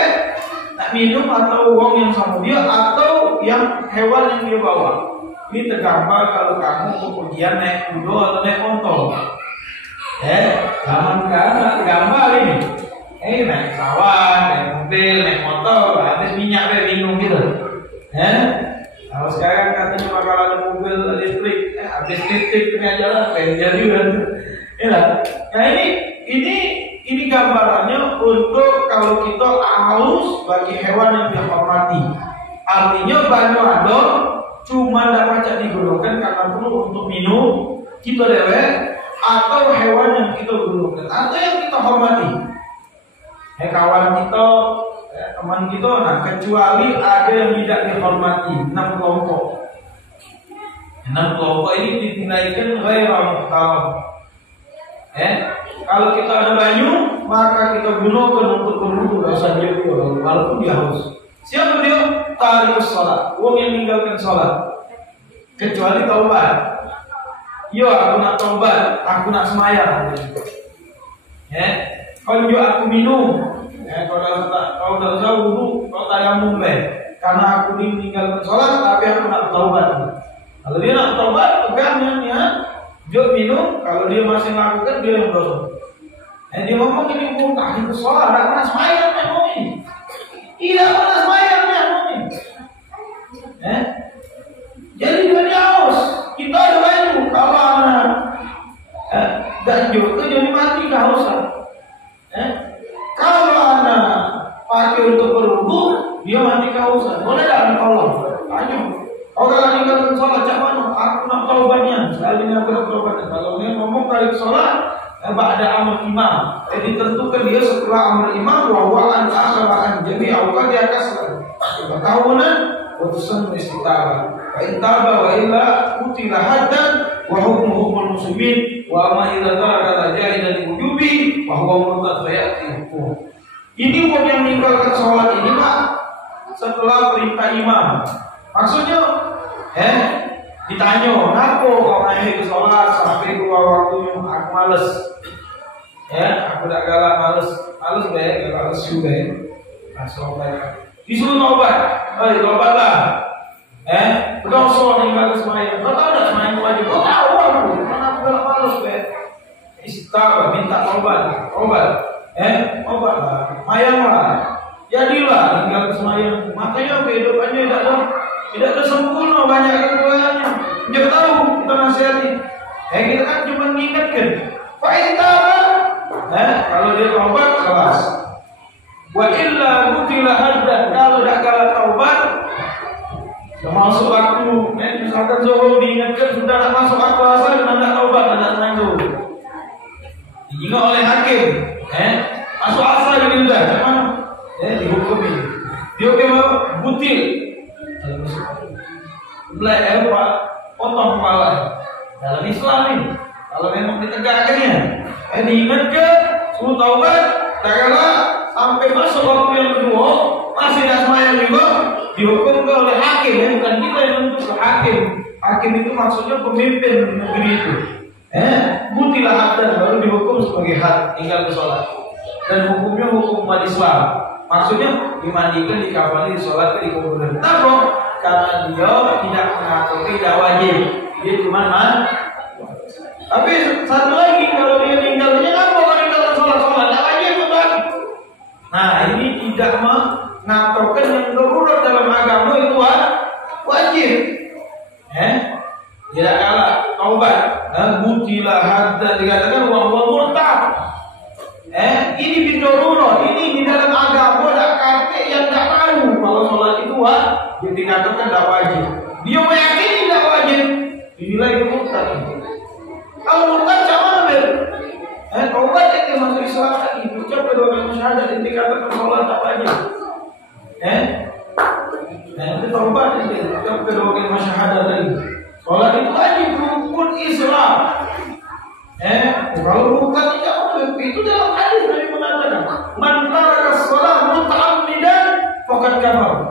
nak minum atau uang yang sama dia atau yang hewan yang dia bawa. Ini tergambar kalau kamu kemudian naik kuda atau naik motor. Zaman sekarang tak tergambar ini. Naik pesawat, naik mobil, naik motor, habis minyak minum gitu. Kalau sekarang katanya bakal ada mobil listrik, habis listrik punya jalan, jadi kan. Nah ini gambarannya untuk kalau kita haus bagi hewan yang dihormati. Artinya banyu ada, cuma tidak baca digunakan karena perlu untuk minum kita dewek atau hewan yang kita gunakan atau yang kita hormati. Kawan kita, teman kita, nah kecuali ada yang tidak dihormati, 6 kelompok. 6 kelompok ini ditinaikan ghairah muhtaram. Kalau kita ada banyu, maka kita gunakan untuk berwudu, tidak usah dia walaupun dia haus. Siapa dia? Tarikus sholat, wong yang meninggalkan sholat. Kecuali taubat. Yo, aku nak taubat, aku nak semayang. Kalau aku minum, kalau dah jauh wudu, kalau tayamum karena aku meninggalkan sholat, tapi aku nak taubat. Kalau dia nak taubat, pegangannya dia minum. Kalau dia masih melakukan, dia yang dosa. Dia ngomong ini pun tak itu sholat, tak pernah semayang ini. Tidak pernah semayang ini. Jadi dia haus. Kita ada banyu. Kalau anak ganjur itu jadi mati kehausan. Kalau anak pakai untuk berwudu, dia mati kehausan. Boleh tak tolong? Ayo. Kau kalau meninggalkan sholat, macam mana? Aku nak taubatnya. Sekali ni aku nak taubatnya. Kalau dia ngomong kali sholat, ada amal imam. Ditentukan dia setelah amal imam bahwa an jadi awal dia kasar. Tahunan putusan istiqamah. Wa intaba wa illa kutila haddan wa hukmuhumul muslimin wa ma idza taraka jahidan wujubi wa huwa murtad fayati hukum. Ini orang yang meninggalkan sholat ini Pak setelah perintah imam. Maksudnya ditanya, kenapa kau naik ke sholat sampai keluar waktunya? Aku males. Aku tak galak males baik, galak lesu baik. Disuruh taubat, taubatlah. Berdosa meninggalkan semayang. Kau tahu tak semayang wajib? Kau tahu aku, mana aku galak males baik. Istighfar, minta taubat. Taubatlah, mayanglah. Jadilah meninggalkan semayang. Makanya kehidupannya tidak ada sempurna, banyak kekurangannya. Dia tahu, kita nasihati. Kita kan cuma mengingatkan. Kalau dia taubat, kelas. Wa illa mutila haddan. Kalau tak kalah taubat, termasuk waktu. Misalkan Zuhur diingatkan sudah nak masuk waktu asal dan tak taubat, tak tangguh. Diingat oleh hakim. Masuk asal ini sudah, macam mana? Dihukumi. Dihukumi butil. Belah Pak, potong kepala. Dalam Islam ini, kalau memang ditegakkannya, diingatkan, suruh taubat, tak kalah sampai masuk waktu yang kedua, masih tak semayang juga, dihukum oleh hakim, bukan kita yang menentukan hakim. Hakim itu maksudnya pemimpin negeri itu. Mutilah haddan, baru dihukum sebagai had, tinggal ke sholat. Dan hukumnya hukum umat Islam. Maksudnya dimandikan, dikafani, disolatkan, dikuburkan. Kenapa? Karena dia tidak mengatur, tidak wajib. Dia cuma Tapi satu lagi, kalau dia tinggalnya apa? Kalau tinggalkan sholat, tak wajib betul. Nah, ini tidak mengaturkan yang darurat dalam agama itu wajib. Tidak kalah taubat. Butilah haddan, dikatakan wa murtad. Ini bidarurat, ini di dalam agama ada kata yang tak tahu kalau sholat itu dia dikatakan tak wajib. Dia meyakini tidak wajib, dinilai murtad. Kalau murtad macam mana taubat itu masuk Islam lagi, ucap kedua kalimat syahadat yang dikatakan sholat tak wajib. Itu taubat itu, ucap kedua kalimat syahadat tadi. Sholat itu wajib, rukun Islam. Kalau murtad itu dalam hadis Nabi mengatakan, man taraka shalah muta'ammidan faqad kafar.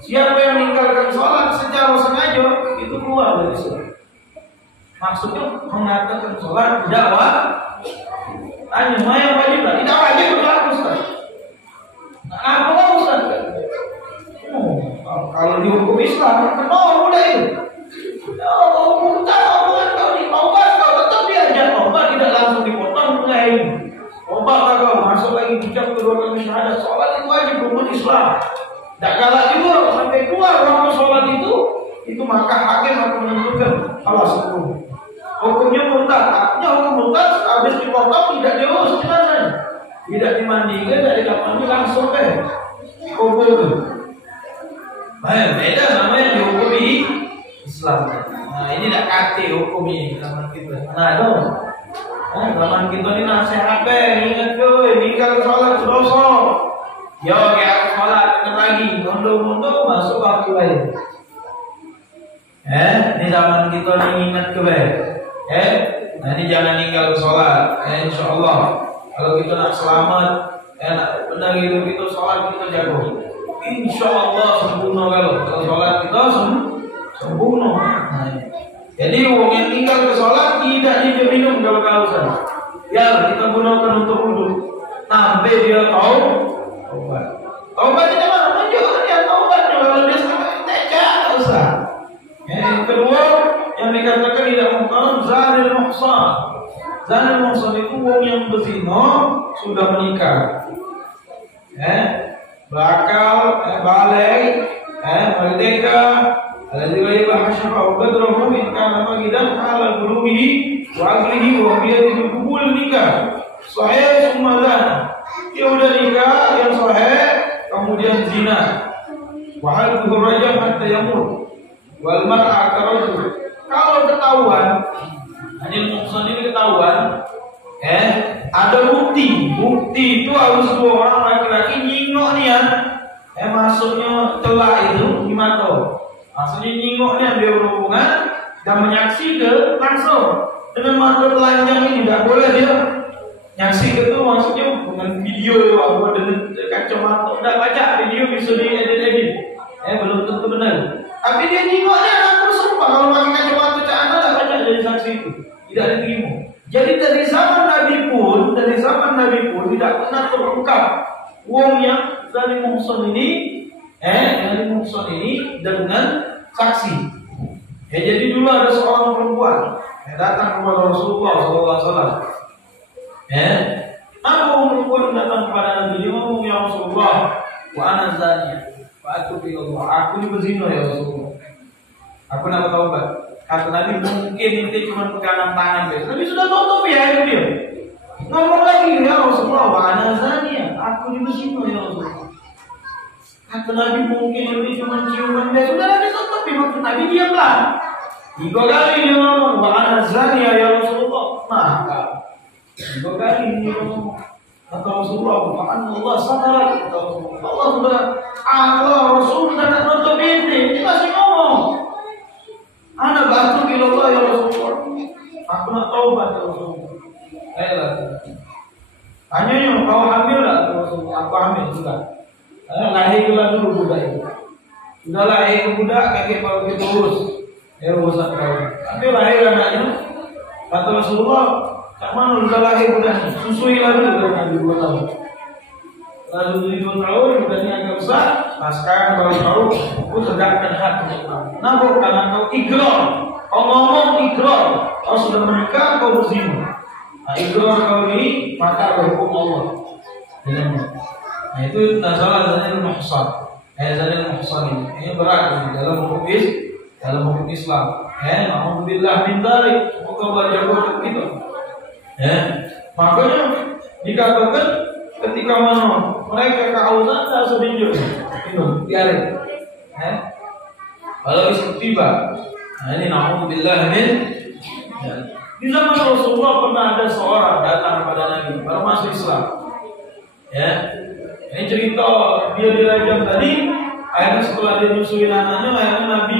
Siapa yang meninggalkan sholat secara sengaja itu keluar dari Islam. Maksudnya mengatakan sholat tidak wajib. Tanya, yang wajib lah? Tidak wajib berlaku Ustaz. Apa Ustaz? Kalau dihukum Islam, kenapa mudah itu? Tidak langsung dipotong obat kau masuk lagi ucap kedua kalimat syahadat. Sholat itu wajib rukun Islam. Tak kalah juga sampai keluar waktu sholat itu maka hakim akan menentukan alas hukum. Hukumnya murtad. Artinya hukum murtad habis dipotong tidak diurus jenazahnya, tidak dimandikan, tidak dikafani, langsung kubur. Beda namanya dihukumi Islam. Nah ini tak kati hukum ini zaman kita. Nah dong. Zaman kita ni nasihat ingat meninggal sholat dosa. Yo kayak sholat ingat lagi, mundur masuk waktu lain. Di zaman kita ni ingat Nah ini jangan tinggal sholat. Insya Allah kalau kita nak selamat, nak benar hidup itu sholat kita jago. Insya Allah sempurna kalau sholat kita sempurna. Nah, jadi orang yang tinggal ke sholat tidak diminum kalau kehausan. Ya kita gunakan untuk wudhu. Sampai dia tahu taubat. Taubatnya mana? Menunjukkan dia taubatnya kalau dia sampai tidak usah. Yang kedua yang dikatakan tidak muhtaram zanil muhsan. Zanil muhsan itu orang yang berzina sudah menikah. Berakal, balik, merdeka. Alladzi wa hashafa badrahu in kana magidan ala qulubihi wa aqlihi wa biyadihi qubul nikah. Sahih summadan. Dia udah nikah yang sahih kemudian zina. Wa hal rajam hatta yamut. Wal mar'a karajul. Kalau ketahuan, anil muhsan ini ketahuan, ada bukti itu harus dua orang laki-laki nyingok nian, maksudnya celah itu gimana? Maksudnya nyingok nian dia berhubungan dan menyaksikan langsung dengan mata telanjang ini tidak boleh dia nyaksikan itu maksudnya dengan video apa dengan kacamata tidak baca video bisa diedit, belum tentu benar. Tapi dia nyingoknya aku serupa kalau pakai kacamata cahaya tidak baca jadi saksi itu tidak diterima. Jadi dari zaman Nabi pun tidak pernah terungkap wong yang dari muhsan ini dengan saksi. Jadi dulu ada seorang perempuan yang datang kepada Rasulullah SAW. Apa perempuan datang kepada Nabi? Dia ngomong, ya Rasulullah, wa ana zaniyah, wa atubu ilallah. Aku ini berzina ya Rasulullah. Aku nak bertaubat. Kata Nabi mungkin itu cuma pegangan tangan dia. Tapi sudah tutup ya itu dia. Ngomong lagi ya Rasulullah, wa ana zaniyah. Aku ini berzina ya Rasulullah. Kata Nabi mungkin itu cuma ciuman dia. Sudah Nabi tutup ya. Nabi diamlah. 3 kali dia ngomong, wa ana zaniyah ya Rasulullah. Maka 3 kali dia ngomong, kata Rasulullah, Allah satara. Kata Rasulullah, Allah Rasul tidak nutup ini masih ngomong. Anak batu ilallah ya Rasulullah. Aku nak taubat ya Rasulullah. Ayolah. Tanya kau hamil tak Rasulullah? Aku hamil juga. Lahirlah dulu budak itu. Sudah lahir budak kakek baru kita urus. Urusan kau. Tapi lahir anaknya. Kata Rasulullah, tak mana sudah lahir budak? Susuilah dulu dengan 2 tahun. Lalu 7 tahun budaknya agak besar. Nah sekarang baru tahu, aku tegakkan hati. Kenapa? Karena kau ikrar. Kau ngomong ikrar. Kau sudah menikah, kau berzina. Nah ikrar kau ini maka berhukum Allah. Nah itu nazalah zanil muhsan. Zanil muhsan ini berat dalam hukum Islam. Alhamdulillah min dzalik. Semoga Allah jaga kita. Makanya dikatakan ketika mereka kehausan tak seminjau minum biarin. Kalau isu tiba, nah ini alhamdulillah min. Di zaman Rasulullah pernah ada seorang datang kepada Nabi baru masuk Islam. Ini cerita dia dirajam tadi. Akhirnya setelah dia nyusuin anaknya, akhirnya Nabi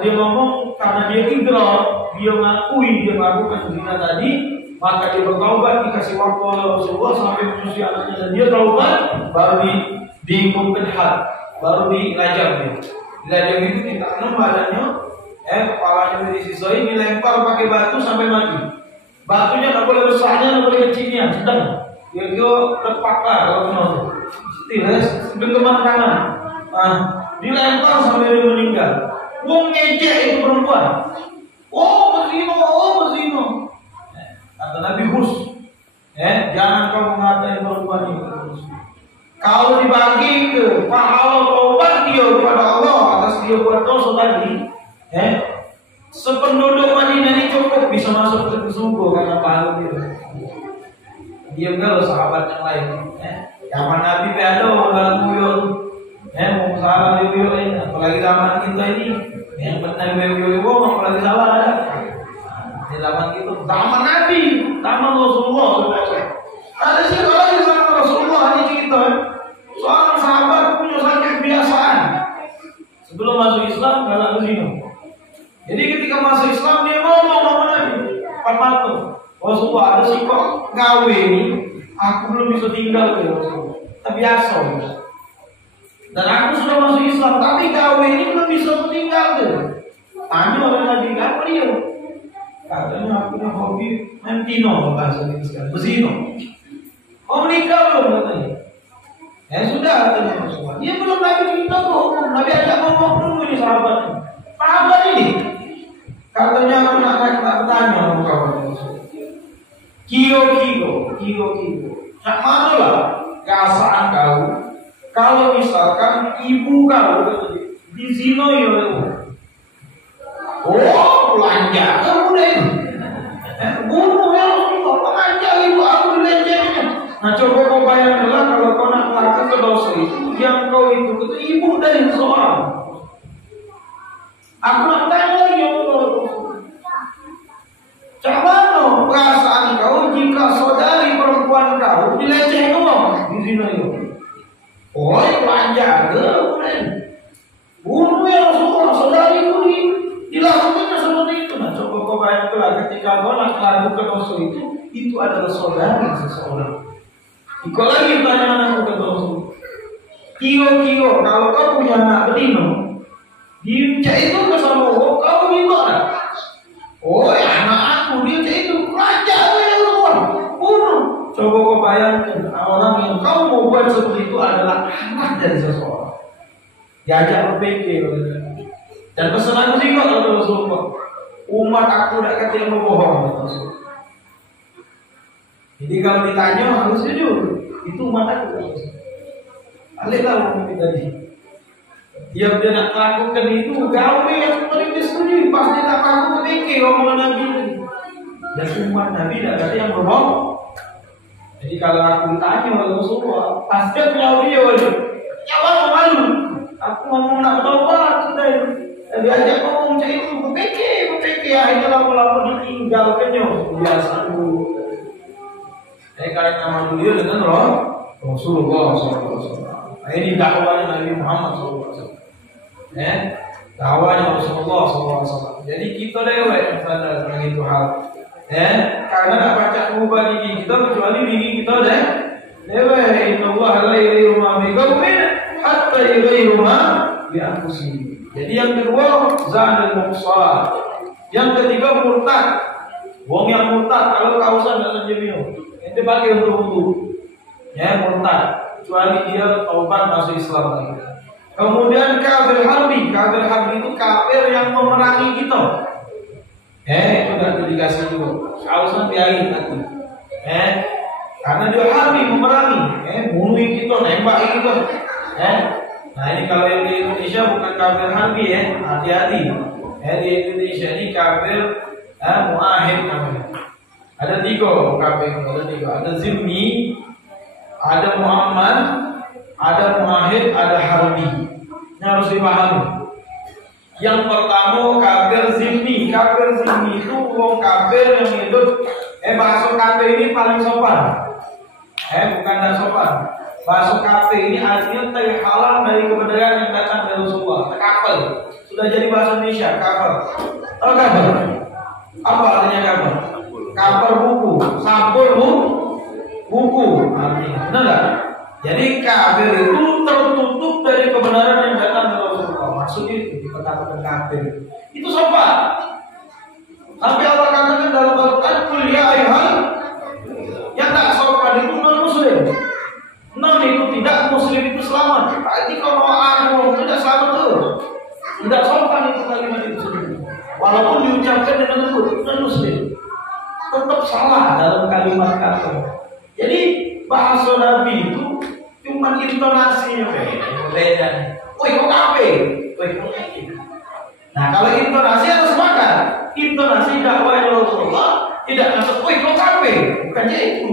dia ngomong karena dia ikrar, dia mengakui dia melakukan zina tadi. Maka dia bertaubat, dikasih waktu oleh Rasulullah sampai menyusui anaknya dan dia taubat, baru dihukumkan had, baru dirajam dia. Dirajam itu ditanam badannya, kepalanya disisoi, dilempar pakai batu sampai mati. Batunya tak boleh besarnya, tak boleh kecilnya, sedang. Dia terpakar kalau kenal. Genggaman tangan. Dilempar sampai dia meninggal. Wong ngejek itu perempuan. Berzino. Kata Nabi Hus, jangan kau mengatai perempuan itu. Kalau dibagi ke pahala taubat dia kepada Allah atas dia buat dosa tadi, sependuduk Madinah ini cukup bisa masuk ke surga karena pahala dia. Dia enggak sahabat yang lain. Zaman Nabi ada orang muyul, mau salah muyul ini, apalagi zaman kita ini, yang benar muyul apalagi salah ada. Di zaman itu, zaman Nabi, zaman Rasulullah. Ada sih kalau di zaman Rasulullah ini cerita, seorang sahabat punya satu kebiasaan. Sebelum masuk Islam, galak berzina. Jadi ketika masuk Islam dia ngomong sama Nabi, 4 waktu. Rasulullah, ada sih kok gawe nih, aku belum bisa tinggal ya Rasulullah. Tapi biasa. Dan aku sudah masuk Islam, tapi gawe ini belum bisa tinggal tuh. Tanya oleh Nabi, apa dia? Katanya aku punya hobi main tino, bahasa Inggris kan, bezino. Oh menikah belum katanya? Ya sudah katanya Rasulullah. Dia belum Nabi cerita kok, Nabi ajak ngomong dulu ini sahabatnya. Sahabat ini, katanya aku nak tanya sama kawan Rasulullah. Kio. Nak mana lah keasaan kau? Kalau misalkan ibu kau dizinoi oleh belanja kamu deh. Bunuh ya Rasulullah, belanja ibu aku dilenjanya. Nah coba kau bayangkanlah kalau kau nak melakukan dosa itu, yang kau itu ibu dari seseorang. Aku nak tanya lagi ya Allah. Bagaimana perasaan kau jika saudari perempuan kau dilecehkan dizinoi? Belanja kemudian bunuh ya Rasulullah, saudari itu dilakukan seperti itu. Nah coba kau bayangkan ketika kau melakukan dosa itu adalah saudari seseorang. Kau lagi tanya anak dosa. Kio, kalau kau punya anak betina, dia itu ke sama kau gimana? Anak aku dia itu raja ya Allah, bunuh. Coba kau bayangkan orang yang kau mau buat seperti itu adalah anak dari seseorang. Diajak berpikir dan pesan aku juga kata Rasulullah, umat aku tidak kata yang berbohong kata Rasulullah. Jadi kalau ditanya harus jujur, itu umat aku. Alih tahu tadi. Dia nak lakukan itu gawe yang paling disetujui, pasti tak aku berpikir omongan Nabi. Dan umat Nabi tidak ada yang berbohong. Jadi kalau aku ditanya oleh Rasulullah, pasti jawab dia wajib. Jawab malu. Aku ngomong nak bertobat sudah. Diajak ngomong macam itu, berpikir. Akhirnya lama-lama ditinggalkannya. Biasa dulu. Karena nama beliau dengan Rasulullah SAW. Ini dakwahnya Nabi Muhammad SAW. Dakwahnya Rasulullah SAW. Jadi kita lewat pada begitu hal. Karena nak baca ubah gigi kita kecuali gigi kita dah lewat. Inna Allah la yughayyiru ma biqaumin hatta yughayyiru ma bi anfusihim. Jadi yang kedua zalil muhsan. Yang ketiga murtad. Wong yang murtad kalau kausan dalam jemiu. Itu pakai untuk wudu. Ya murtad. Kecuali dia taubat masuk Islam lagi. Kemudian kafir harbi. Kafir harbi itu kafir yang memerangi kita. Itu dah dikasih dulu. Kausan biarin nanti. Karena dia harbi memerangi. Bunuh kita, nembak kita. Nah ini kalau yang di Indonesia bukan kafir harbi ya. Hati-hati. Di Indonesia ini kafir muahid namanya. Ada tiga kafir. Ada zimmi, ada muammar, ada muahid, ada harbi. Ini harus dipahami. Yang pertama kafir zimmi. Kafir zimmi itu wong kafir yang hidup. Bahasa kafir ini paling sopan. Bukan dah sopan. Bahasa kafir ini artinya terhalang dari kebenaran yang datang dari Rasulullah. Kafir. Sudah jadi bahasa Indonesia. Kafir. Tahu kafir? Apa artinya kafir? Kafir buku. Sampul buku. Artinya. Benar tak? Jadi kafir itu tertutup dari kebenaran yang datang dari Rasulullah. Maksudnya itu dikatakan kafir. Itu sopan. Sampai Allah katakan dalam Al-Quran, "Qul ya ayyuhal," yang tak sopan itu non muslim. Non itu tidak muslim itu selamat. Berarti kalau anu tidak selamat tuh. Tidak sopan itu kalimat itu sendiri. Walaupun diucapkan dengan lembut, non muslim. Tetap salah dalam kalimat kata. Jadi bahasa Nabi itu cuma intonasinya beda. Kok kafe? Nah kalau intonasi harus makan. Intonasi dakwahnya Rasulullah tidak masuk. Kok kafe? Bukannya itu.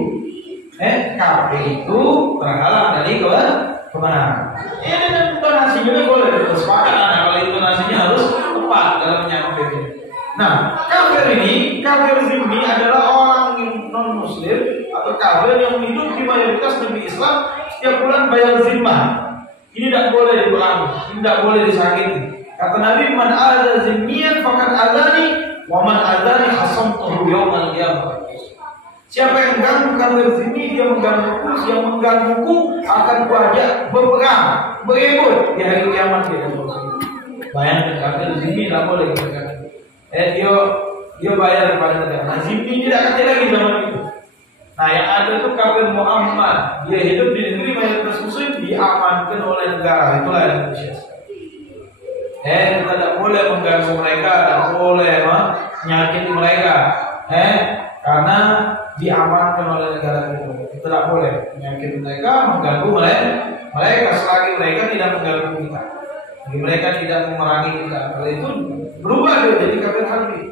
Kafe itu terhalang dari kebenaran. Dengan intonasi juga boleh sepakat. Nah kalau intonasinya harus tepat dalam menyampaikan. Nah kafir ini, kafir zimmi adalah orang non muslim atau kafir yang hidup di mayoritas negeri Islam. Setiap bulan bayar zimmah. Ini tidak boleh dikurangi, ini tidak boleh disakiti. Kata Nabi, "Man ada zimmiyan faqad adani, wa man adani hasamtuhu yaumal qiyamah." Siapa yang mengganggu kafir zimmi, dia menggangguku, yang menggangguku akan kuajak berperang, berebut di hari kiamat dia. Bayangkan kafir zimmi tidak boleh kita ganggu. Dia bayar kepada negara. Nah, zimmi tidak ada lagi zaman itu. Nah, yang ada itu kafir Muhammad. Dia hidup di negeri mayoritas muslim, diamankan oleh negara. Itulah Indonesia. Kita tidak boleh mengganggu mereka, tidak boleh menyakiti mereka. Karena diamankan oleh negara itu. Kita tidak boleh menyakiti mereka, mengganggu mereka selagi mereka tidak mengganggu kita. Jadi mereka tidak memerangi kita. Kalau itu berubah dia jadi kafir harbi.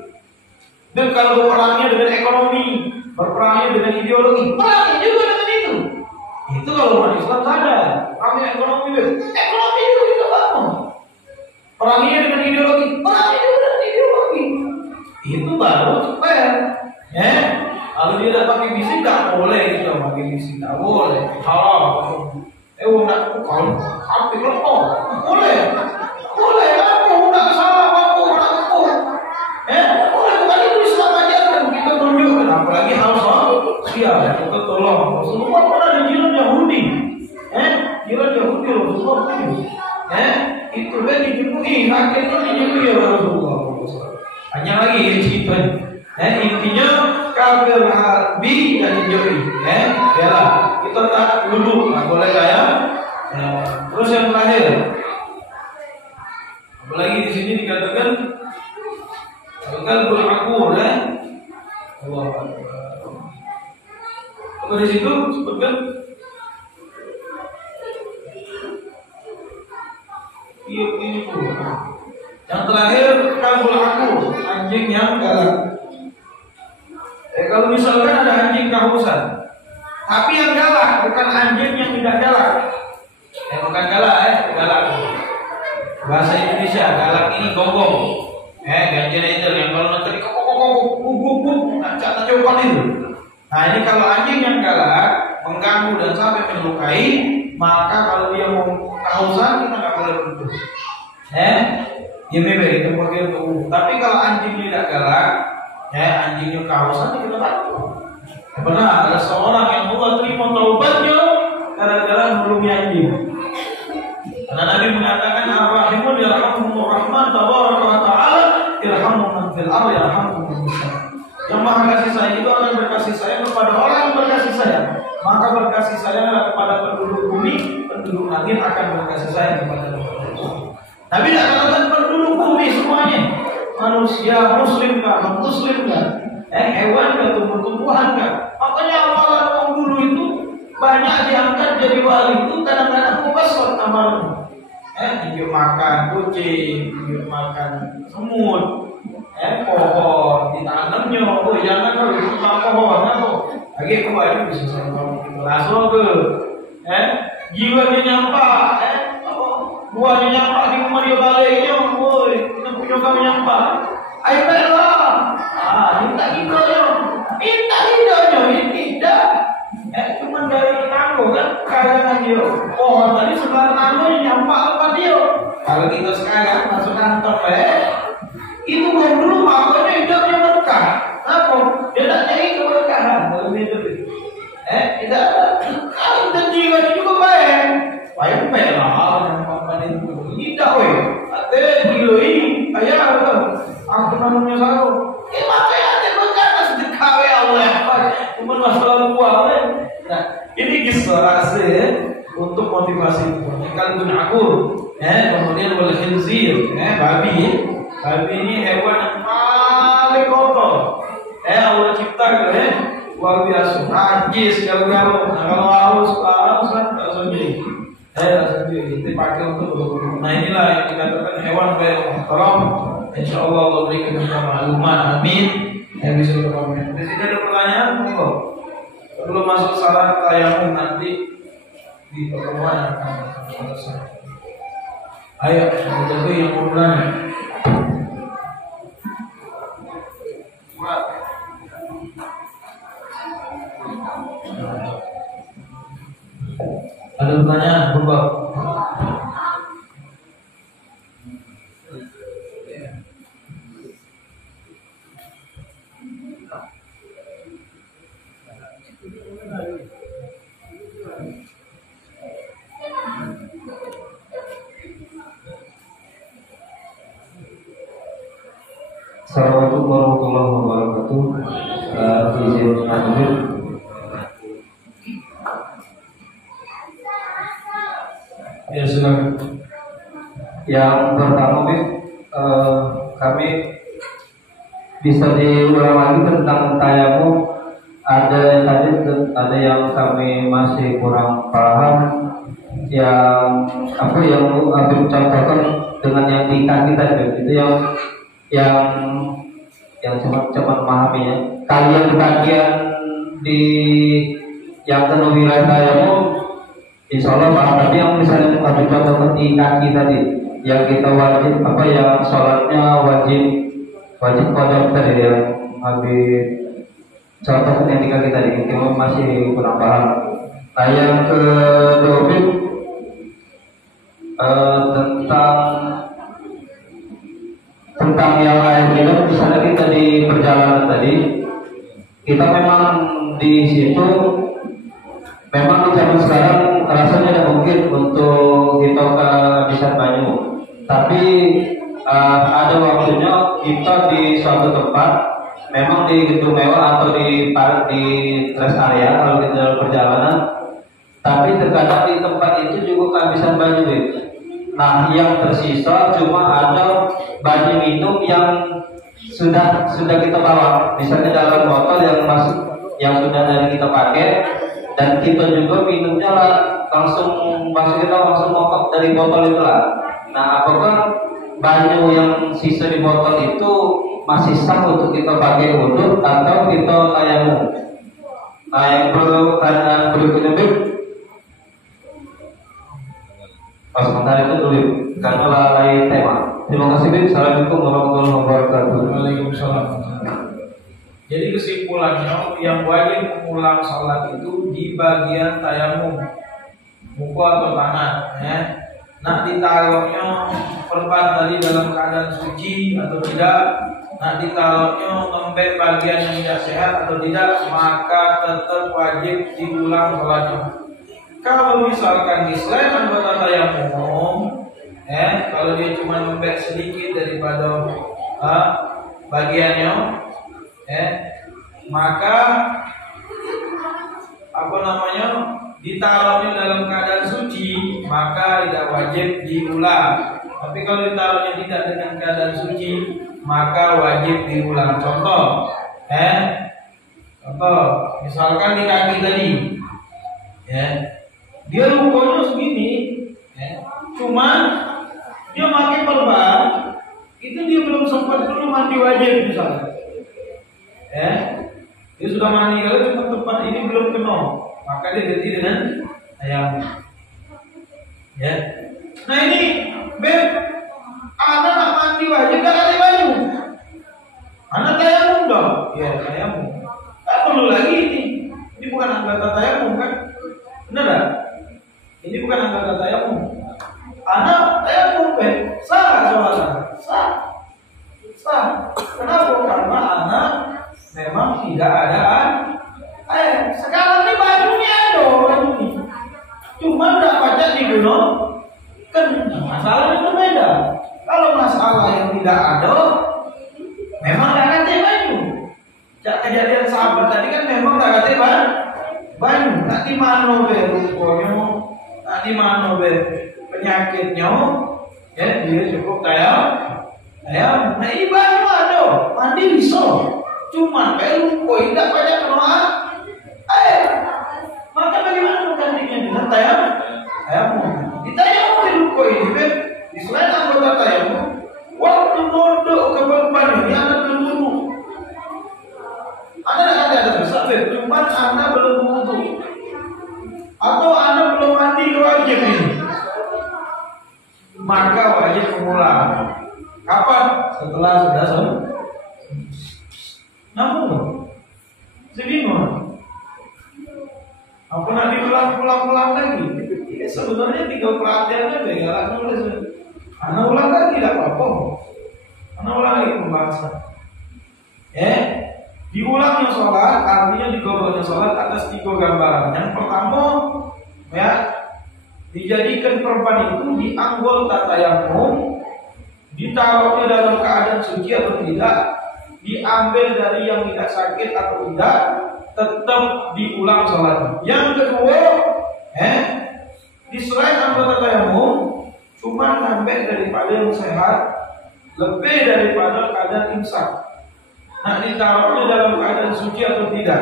Dan kalau berperangnya dengan ekonomi, berperangnya dengan ideologi, perangi juga dengan itu. Itu kalau umat Islam sadar, perangnya ekonomi juga kita bangun. Perangnya dengan ideologi, perangnya juga dengan ideologi. Itu baru fair. Kalau dia tidak pakai bisik, tidak boleh kita pakai bisik, tidak boleh. Haram. Kalau hampir lepok, boleh. Aku tidak salah, aku. Bukan itu Islam ajarkan. Kita tunjukkan, apalagi harus siap. Kita tolong. Rasulullah pernah ada jiran Yahudi. Jiran Yahudi Rasulullah punya. Itu kan dijemui, akhirnya dijemui oleh Rasulullah. Hanya lagi cerita. Intinya kafir harbi dan dijemui. Kita tak duduk, tak boleh kaya. Terus yang terakhir, apalagi di sini dikatakan kalbul aqul, Allah. Apa di situ sebutkan? Itu. Yang terakhir kalbul aqul, anjing yang galak. Kalau misalkan ada anjing kehausan, tapi yang galak bukan anjing yang tidak galak. Bukan galak, galak. Bahasa Indonesia galak ini gonggong. Ganjil itu yang kalau nanti tak coba itu. Nah, ini kalau anjing yang galak mengganggu dan sampai melukai, maka kalau dia mau kehausan kita nggak boleh berhenti. Dia bebek itu pakai tubuh. Tapi kalau anjingnya tidak galak, anjingnya kehausan kita bantu. Benar, ada seorang yang Allah terima taubatnya gara-gara belum anjing. Karena Nabi mengatakan ar-rahimun yarhamuhumur rahman tabaraka wa ta'ala irhamu man fil ardi yarhamukum man fis sama. Yang Maha kasih sayang itu akan berkasih sayang kepada orang yang berkasih sayang. Maka berkasih sayang kepada penduduk bumi, penduduk langit akan berkasih sayang kepada penduduk bumi. Nabi tidak katakan penduduk bumi semuanya. Manusia muslim kah, non muslim kah, hewan kah, tumbuh-tumbuhan kah. Makanya amalan orang dulu itu banyak diangkat jadi wali itu kadang-kadang mubasar amalan. Dia makan kucing, dia makan semut, pohon ditanamnya, jangan kalau itu pohon, lagi kembali bisa sama kita langsung ke, jiwanya nyampak, buahnya nyampak di rumah dia baliknya, kita punya kami nyampak, ayo baiklah, minta hidupnya, ini tidak. Cuma dari tangguh kan karangan dia. Pohon tadi sebelah tangguh nyampak apa dia. Kalau kita sekarang masuk kantor itu kan dulu makanya hidupnya berkah. Apa? Dia tak cari keberkahan dalam hidup itu. Tidak ada. Kalau dan jiwanya juga baik. Baik lah nyampak itu. Tidak weh. Ada gila ini. Ayah aku namanya selalu. Makanya ada berkah sedekah ya Allah. Cuma masalah buah. Nah, ini kisah rahasia untuk motivasi itu. Kalau aku, kemudian boleh khinzir, babi ini hewan yang paling kotor. Allah ciptakan, luar biasa. Najis kalau haus sendiri. Sendiri. Itu pakai untuk. Nah inilah yang dikatakan hewan baik tolong. Insya Allah Allah berikan kita maklumat. Amin. Yang bisa kita pahami. Di sini ada pertanyaan, monggo. Sebelum masuk salat tayamum nanti di pertemuan akan selesai. Ayo, itu yang mau bertanya. Ada pertanyaan, Bapak? Assalamualaikum warahmatullahi wabarakatuh. Izin lanjut. Ya silakan. Yang pertama, kami bisa diulang lagi tentang tayamum. Ada yang kami masih kurang paham. Yang Habib contohkan dengan yang di kaki tadi, itu yang cepat memahaminya. Kalian bagian di yang kena wilayah tayamum, insya Allah paham. Tapi yang misalnya Habib contohkan di kaki tadi, yang kita wajib yang sholatnya wajib kodok tadi, yang Habib contohkan yang di kaki tadi, kita masih kurang paham. Nah, yang kedua tentang yang air minum, misalnya kita di perjalanan tadi, kita memang di situ, memang di zaman sekarang rasanya tidak mungkin untuk kita kehabisan banyu. Tapi ada waktunya kita di suatu tempat, memang di gedung mewah atau di rest area kalau kita dalam perjalanan. Tapi terkadang di tempat itu juga kehabisan banyu. Nah, yang tersisa cuma ada banyu minum yang sudah kita bawa, misalnya dalam botol yang sudah dari kita pakai, dan kita juga minumnya langsung mokok dari botol itu lah. Nah, apakah banyu yang sisa di botol itu masih sah untuk kita pakai wudhu atau kita tayamum? Nah, yang berikutnya sementara itu dulu karena lalai tema. Terima kasih Bib. Assalamualaikum warahmatullahi wabarakatuh. Waalaikumsalam. Jadi kesimpulannya, yang wajib mengulang sholat itu di bagian tayamum, muka atau tangan, ya. Nak ditaruhnya perban tadi dalam keadaan suci atau tidak, nak ditaruhnya lembek bagian yang tidak sehat atau tidak, maka tetap wajib diulang sholatnya. Kalau misalkan di selain anggota tayamum, kalau dia cuma lembek sedikit daripada bagiannya, maka ditaruhnya dalam keadaan suci, maka tidak wajib diulang. Tapi kalau ditaruhnya tidak dengan keadaan suci, maka wajib diulang. Contoh, misalkan di kaki tadi, dia lukanya segini, cuman dia pakai perban, itu dia belum sempat mandi wajib misalnya, dia sudah mandi kalau cuma tempat ini belum kena, maka dia ganti dengan tayamum. Nah ini, Beb, anak nak mandi wajib tak ada baju, anak tayamum dong, tayamum, tak perlu lagi ini bukan anggota tayamum kan, benar tak? Ini bukan anggota tayamum. Anak tayamum, sah soalnya, sah. Kenapa? Karena anak memang tidak ada air. Sekarang ini bajunya ada, cuma tidak pacak digunakan. Kan masalah itu beda. Kalau masalah yang tidak ada, memang tidak ada baju. Kejadian sahabat tadi kan memang tidak ada baju. Tak di mana rupanya. Di mana penyakitnya, dia cukup tayamum. Nah ini banyu ada, mandi bisa, cuma lupa tidak banyak keluar air. Maka bagaimana menggantinya dengan tayamum? Di tayamum lupa ini, di selain anggota tayamum, waktu nodok ke beban ini anak belum dulu. Ada besar, cuma anak belum wudu. Atau anak belum mandi wajib ini, maka wajib mengulang. Kapan? Setelah sudah sembuh. Namun, sebingung. Apa nak diulang lagi? Sebenarnya 3 pelatihan aja, nggak nulis. Anak ulang lagi tidak apa-apa. Anak ulang lagi pembahasan. Diulangnya sholat, artinya digabungnya sholat atas 3 gambaran. Yang pertama, dijadikan perban itu di anggota tayamum, ditaruhnya dalam keadaan suci atau tidak, diambil dari yang tidak sakit atau tidak, tetap diulang sholatnya. Yang kedua, di selain anggota tayamum, cuma ngambil daripada yang sehat, lebih daripada keadaan imsak. Nah, ditaruhnya dalam keadaan suci atau tidak.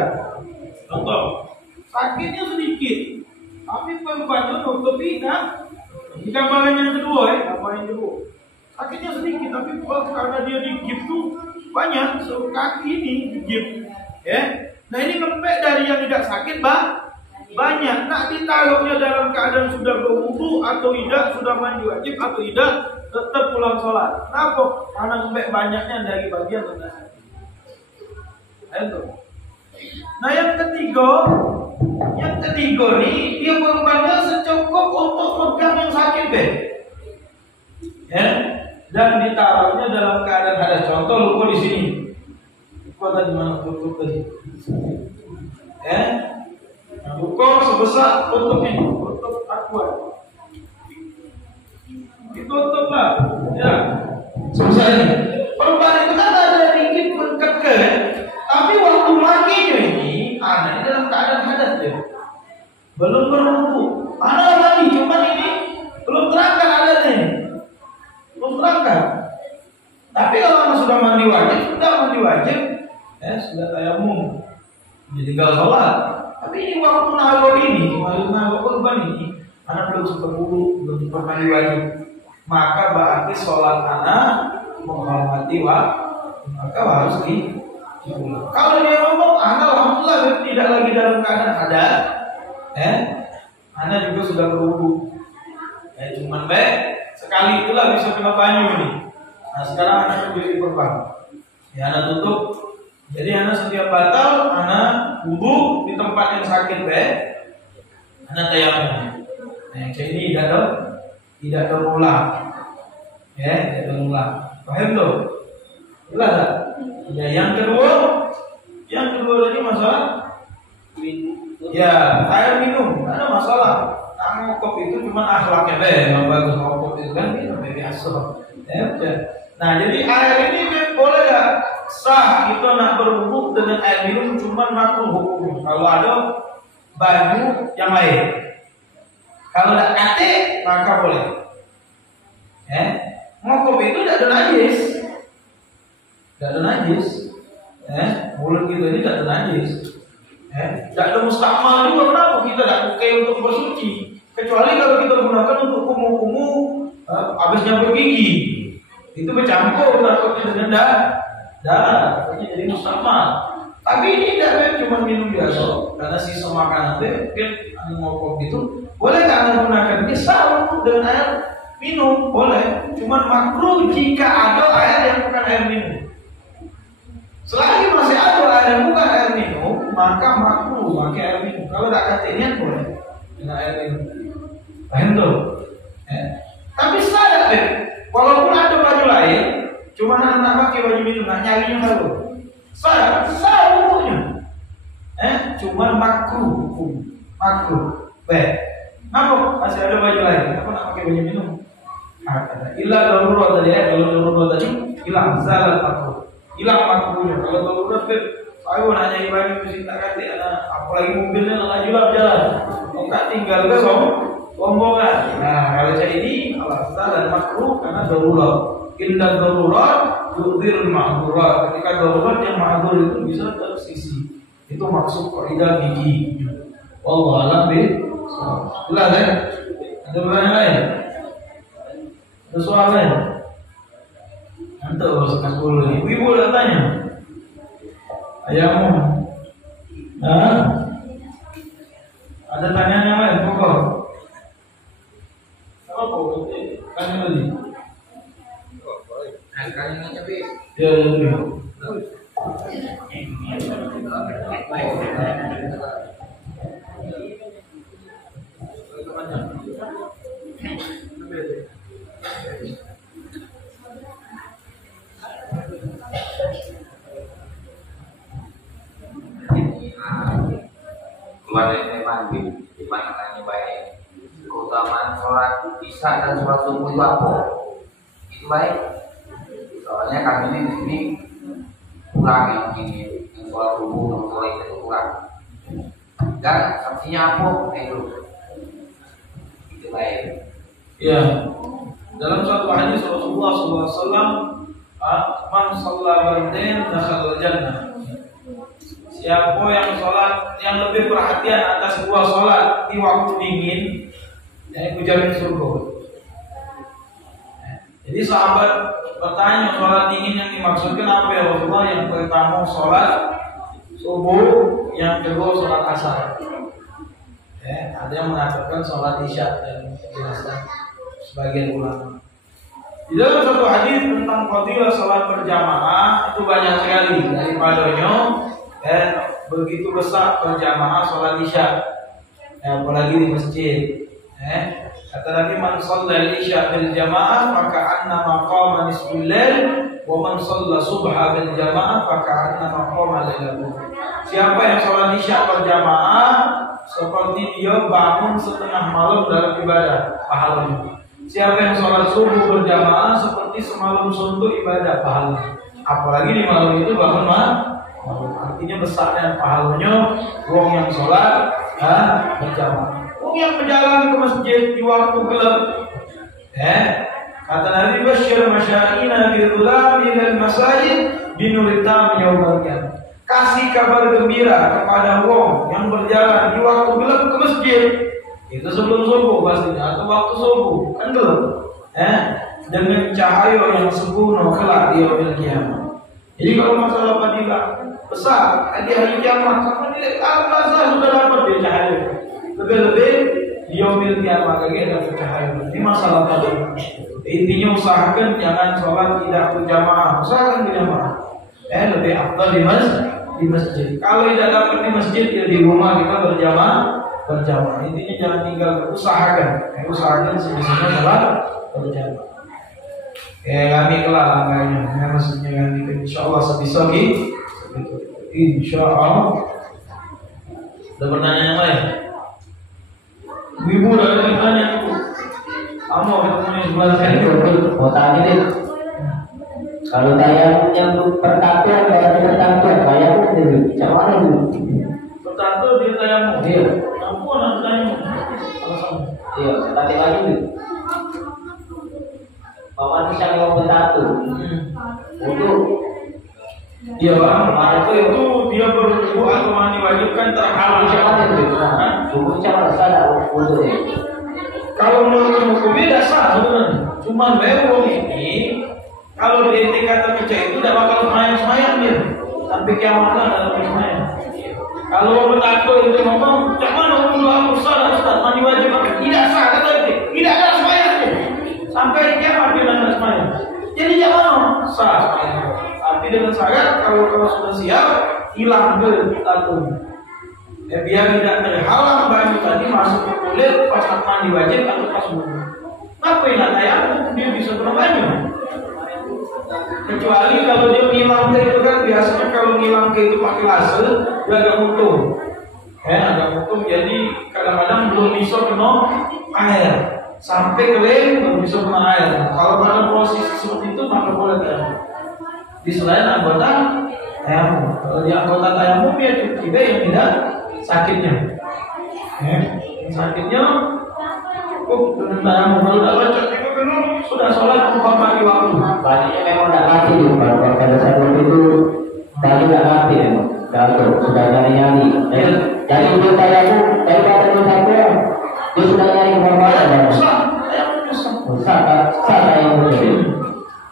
Contoh, sakitnya sedikit, tapi pembantu untuk tidak. Ini gambaran yang kedua, gambaran yang kedua. Sakitnya sedikit, tapi karena dia digigit tuh banyak, kaki ini digigit. Nah ini lembek dari yang tidak sakit, banyak. Nak ditaruhnya dalam keadaan sudah berwudu atau tidak, sudah mandi wajib atau tidak, tetap pulang sholat. Kenapa? Karena lembek banyaknya dari bagian yang tidak sakit. Nah yang ketiga nih, dia korbannya secukup untuk pegang yang sakit dan ditaruhnya dalam keadaan ada. Contoh lupa di sini. Lupa tadi mana tutup tadi? Lupa sebesar tutup ini, tutup akuan. Ditutup lah, ya. Sebesar ini. Korban itu kan ada dikit berkeke, tapi waktu mandinya ini ada dalam keadaan hadas dia. Belum berwudu. Ada mandi, cuman ini belum terangkat adanya. Belum terangkat. Tapi kalau sudah mandi wajib, sudah tayamum, jadi tinggal sholat. Tapi ini waktu nahar ini, korban ini, anak belum sempat wudu, belum sempat mandi wajib, maka berarti sholat anak menghormati maka harus diulang. Kalau dia ngomong, anak alhamdulillah tidak lagi dalam keadaan hadas, anak juga sudah berwudu, cuman sekali itulah bisa kena banyu nih. Nah sekarang anak jadi korban. Ya anak tutup. Jadi anak setiap batal, anak wudu di tempat yang sakit anak tayamum. Nah yang kayak ini tidak terulang. Tidak terulang. Paham tuh? Jelas tak? Ya yang kedua tadi masalah air minum, tak ada masalah. Ngokop itu cuma akhlaknya memang bagus, ngokop itu kan biasa. Nah jadi air ini boleh gak sah kita nak berwudu dengan air minum, cuma makruh hukumnya kalau ada baju yang lain. Kalau tak kate maka boleh. Ngokop itu tidak ada najis, mulut kita ini tidak ada najis. Tidak ada mustakmal juga. Kenapa kita tidak pakai untuk bersuci? Kecuali kalau kita gunakan untuk kumu-kumu habis nyambut gigi, itu bercampur takutnya dengan darah, takutnya jadi mustakmal. Tapi ini tidak, cuma minum biasa karena sisa makanan mungkin ngokok itu boleh nggak menggunakan bisa untuk dengan air minum boleh, cuma makruh jika ada air yang bukan air minum. Selagi masih ada air yang bukan air minum, maka makruh pakai air minum. Kalau tak katanya boleh dengan air minum. Paham tuh? Tapi sadar walaupun ada baju lain, cuma anak pakai baju minum, nak nyarinya baru. Sadar hukumnya. Cuma makruh. Kenapa? Masih ada baju lain. Kenapa nak pakai baju minum? Ilah darurat tadi, kalau darurat tadi hilang zalat makruh. Hilang makruhnya. Kalau darurat saya mau nanya baju mesti tak kata anak, apalagi mobilnya nak jual jalan. Tak tinggal ke rombongan. Nah kalau saya ini alasan dan makruh karena darurat. Indah darurat yudir ma'durat. Ketika darurat yang ma'dur itu bisa tersisi. Itu maksud kaidah gigi. Wallahu a'lam bishawab. Jelas ya? Ada pertanyaan lain? Ada soal lain? Nanti setengah 10 nih. Ibu udah tanya. Ayahmu. Ada tanyaan yang lain? Pokok. Apa kok? Tanya lagi. Kalian aja bi. Ya. Keluar dari mandi, dipandangnya baik. Keutamaan sholat isya dan sholat subuh itu apa? Itu baik. Soalnya kami ini di sini kurang yang ini, yang sholat subuh, yang sholat itu kurang. Dan artinya apa? Itu baik. Ya, dalam suatu hadis Rasulullah SAW, man shalla bardain dakhala jannah. Siapa yang sholat, yang lebih perhatian atas dua sholat di waktu dingin, yang jamin surga. Jadi sahabat bertanya, sholat dingin yang dimaksudkan apa ya Rasulullah? Yang pertama sholat subuh, yang kedua sholat asar. Ada yang mengatakan sholat isya dan penjelasan sebagian ulama. Di dalam satu hadis tentang fadilah sholat berjamaah itu banyak sekali, daripadanya begitu besar berjamaah sholat isya, apalagi di masjid. Kata Nabi, man shalla isya bil jamaah maka annama qama nisful lail, wa man shalla subha bil jamaah maka annama qama lailatul. Siapa yang sholat isya berjamaah seperti dia bangun setengah malam dalam ibadah, pahalanya. Siapa yang sholat subuh berjamaah seperti semalam suntuk ibadah, pahalanya. Apalagi di malam itu bangun artinya besar dan pahalanya wong yang sholat berjamaah. Wong yang berjalan ke masjid di waktu gelap. Kata Nabi, basyir masyaina bi dhulami lil masajid binuritam yaumil qiyamah. Kasih kabar gembira kepada wong yang berjalan di waktu gelap ke masjid. Itu sebelum subuh pastinya, atau waktu subuh kan gelap. Dengan cahaya yang sempurna kelak di yaumil qiyamah. Jadi kalau masalah fadilah besar di hari kiamat, Allah sudah dapat dia cahaya. Lebih-lebih di yaumil qiyamah lagi ada cahaya. Ini masalah fadilah. Intinya usahakan jangan sholat tidak berjamaah, usahakan berjamaah. Lebih afdal di masjid. Kalau tidak dapat di masjid ya di rumah kita berjamaah. Intinya jangan tinggal, usahakan sebisanya sholat berjamaah. Kami kelak langkahnya, maksudnya kami insyaallah sebisa gitu. Insyaallah. Ada pertanyaan yang lain? Ibu ada pertanyaan ibu? Kamu ketemu sebelah saya mau tanya nih. Kalau tayang yang pertatuan kalau pertatuan tayang itu macam mana itu? Pertatu dia tayangmu. Iya. Ampun nak tayangmu. Alasan. Iya, tadi lagi tu. Manusia yang bertatu. Untuk iya bang, itu dia berwudu atau mandi wajib kan terhalang. macam itu. Hukum cara sadar untuk ini. Kalau menurut hukumnya tidak sah sebenarnya. Cuma wong ini kalau di tingkat kerja itu tidak bakal semayang dia sampai kiamat dalam semayang. Kalau bertakwa itu ngomong, cak mana hukum aku salah Ustaz mandi wajib? Tidak sah kata itu. Tidak ada semayang sampai kiamat dia tidak semayang. Jadi jangan sah semayang. Tapi dengan syarat kalau sudah siap hilang bertakwa. Biar tidak terhalang baju tadi masuk ke kulit pas mandi wajib atau pas wudu. Apa yang nak tayang dia bisa berbaju. Kecuali kalau dia ngilang ke itu kan biasanya kalau ngilang ke itu pakai laser dia agak utuh. Agak utuh jadi kadang-kadang belum bisa kena air. Sampai kering belum bisa kena air. Kalau pada posisi seperti itu maka boleh tayang. Di selain anggota tayamum. Kalau di anggota tayamum dia cukup yang tidak sakitnya. Sakitnya cukup dengan tayamum. Kalau tidak baca sudah sholat menghormati waktu. Banyaknya memang tidak mati pada saat itu bagi tidak mati memang. Kalau sudah nyari. Jadi dia tayamum, tapi pada saat itu dia sudah nyari kehormatan. Susah tayamum.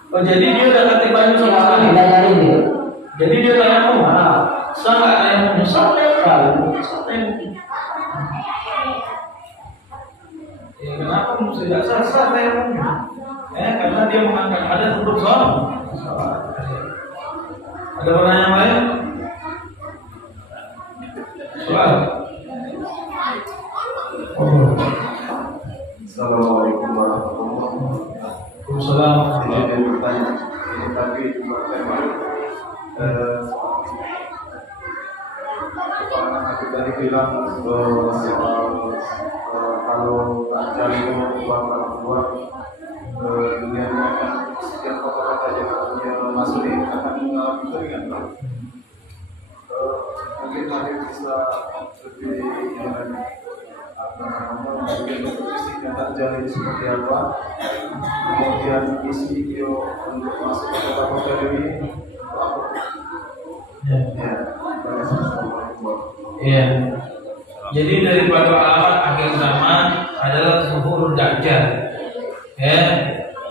Oh jadi dia sudah latih baju sama sekali. Tidak nyari dia. Jadi dia tayamum. Sah nggak tayamum? Sah tayamum. Kenapa mesti tidak sah tayamumnya? Karena dia mengangkat hadas untuk sholat. Ada pertanyaan lain? Soal. Assalamualaikum warahmatullahi wabarakatuh. Waalaikumsalam. Jadi bertanya, ini tadi juga tema Pak tadi bilang soal kalau tak cari uang orang tua dunia setiap kota-kota yang masuk ini akan mengalami keringan. Mungkin nanti bisa lebih mungkin isinya Dajjal ini seperti apa, kemudian isi video untuk masuk ke kota hotel ini untuk apa? Ya. Jadi daripada alamat akhir zaman adalah zuhur Dajjal. Ya.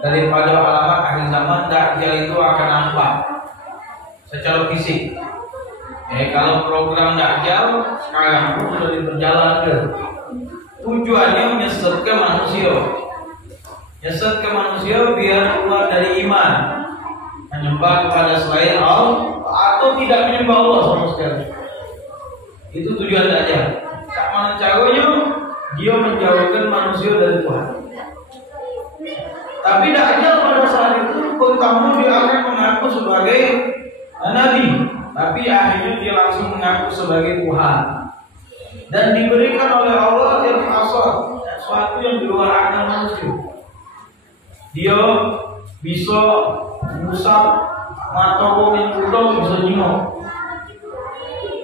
Daripada alamat akhir zaman Dajjal itu akan nampak secara fisik. Kalau program Dajjal sekarang pun sudah diperjalankan. Tujuannya menyesatkan manusia. Menyesatkan manusia biar keluar dari iman, menyembah kepada selain Allah atau tidak menyembah Allah sama sekali. Itu tujuan Dajjal. Mana caranya dia menjauhkan manusia dari Tuhan. Tapi Dajjal pada saat itu pertama dia akan mengaku sebagai nabi, tapi akhirnya dia langsung mengaku sebagai Tuhan. Dan diberikan oleh Allah yang asal, sesuatu yang di luar akal manusia. Dia bisa mengusap mata wong yang buta bisa nyengok.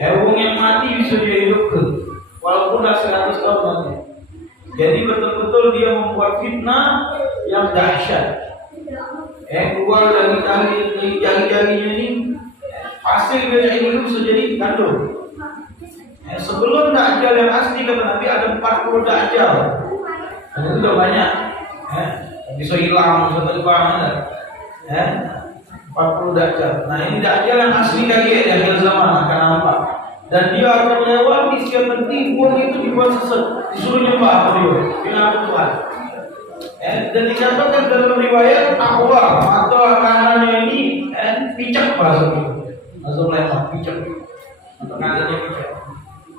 Wong yang mati bisa dia hidupkan, walaupun dah 100 tahun mati. Jadi betul-betul dia membuat fitnah yang dahsyat. Keluar dari jari-jarinya ini, hasil dari itu bisa jadi kandung. Sebelum Dajjal yang asli kata Nabi ada 40 Dajjal. Dan itu sudah banyak. Bisa hilang, bisa terbang ada. 40 Dajjal. Nah ini Dajjal yang asli lagi di akhir zaman akan nampak. Dan dia akan melewati setiap penting pun itu dibuat sesat, disuruh nyembah dia, dengan Tuhan. Dan dikatakan dalam riwayat akwa atau kanannya ini picak bahasa lempar picak atau kanannya picak.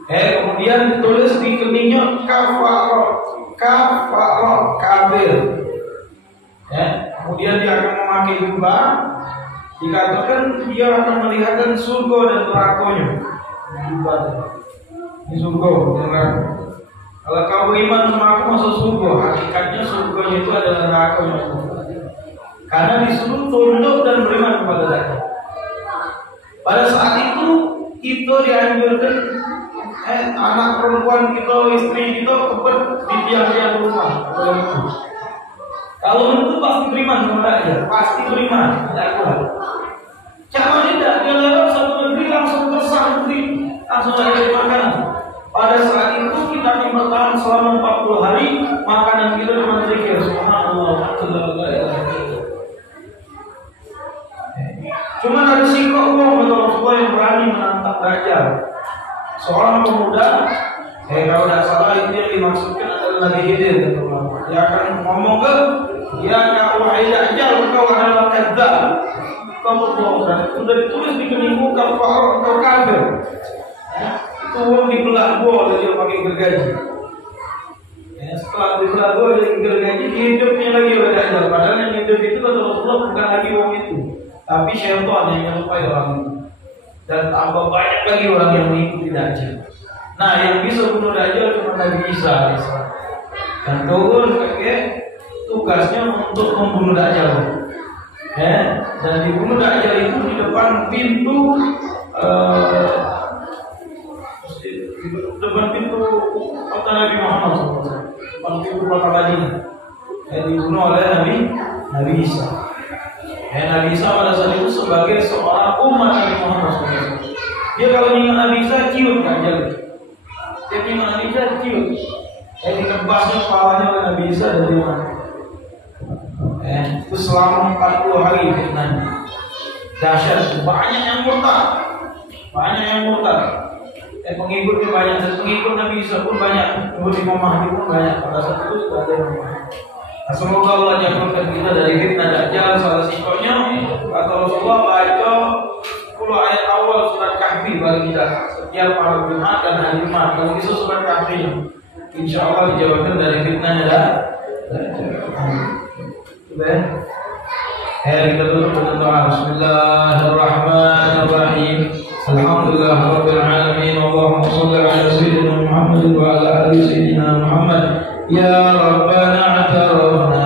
Kemudian ditulis di keningnya kafir. Kemudian dia akan memakai jubah. Dikatakan dia akan melihatkan surga dan nerakanya. Jubah ini surga dan neraka. Kalau kau beriman sama aku masuk surga, hakikatnya surganya itu adalah nerakanya. Karena disuruh tunduk dan beriman kepada Dajjal. Pada saat itu kita dianjurkan anak perempuan kita, istri kita kebet di tiang-tiang rumah. Kalau itu pasti beriman sama Dajjal, pasti beriman. Tidak kuat. Caranya tidak, dia lewat satu negeri langsung tersangkut, langsung ada makanan. Pada saat itu kita akan bertahan selama 40 hari, makanan kita cuma zikir subhanallah alhamdulillah. Cuma ada singkok uang atau Rasulullah yang berani menantang Dajjal. Seorang pemuda, kalau tidak salah itu yang dimaksudkan adalah Nabi Khidir. Dia akan ngomong ke dia, wahai Dajjal, engkau adalah kadzdzab, kau berbohong. Dan sudah ditulis di keningmu kafir, engkau kafir. Itu uang dibelah dua oleh dia pakai gergaji. Setelah dibelah dua oleh gergaji, hidupnya lagi oleh Dajjal. Padahal yang hidup itu kata Rasulullah bukan lagi uang itu, tapi syaitan yang menyerupai orang itu. Dan tambah banyak lagi orang yang mengikuti Dajjal. Nah, yang bisa bunuh Dajjal cuma Nabi Isa. Dan turun pakai tugasnya untuk membunuh Dajjal. Dan dibunuh Dajjal itu di depan pintu kota Nabi Muhammad SAW, depan pintu kota Madinah. Dibunuh oleh Nabi Isa. Nabi Isa pada saat itu sebagai seorang umat Nabi Muhammad SAW. Dia kalau ingat Nabi Isa ciut Dajjal. Dia ingat Nabi Isa ciut. Ditebasnya kepalanya oleh Nabi Isa dan dia mati. Itu selama 40 hari fitnahnya. Dahsyat, banyak yang murtad. Pengikutnya banyak, dan pengikut Nabi Isa pun banyak, pengikut Imam Mahdi pun banyak. Pada saat itu sudah ada Imam Mahdi. Semoga Allah jauhkan kita dari fitnah Dajjal. Salah satunya kata Rasulullah baca 10 ayat awal surat Kahfi bagi kita setiap malam Jumat dan hari Jumat. Kalau itu surat Kahfi, insya Allah dijauhkan dari fitnahnya Dajjal. Kita tutup dengan doa. Bismillahirrahmanirrahim. Alhamdulillahirabbil alamin. Allahumma shalli ala sayyidina Muhammad wa ala ali sayyidina Muhammad. Ya Rabbana atarafna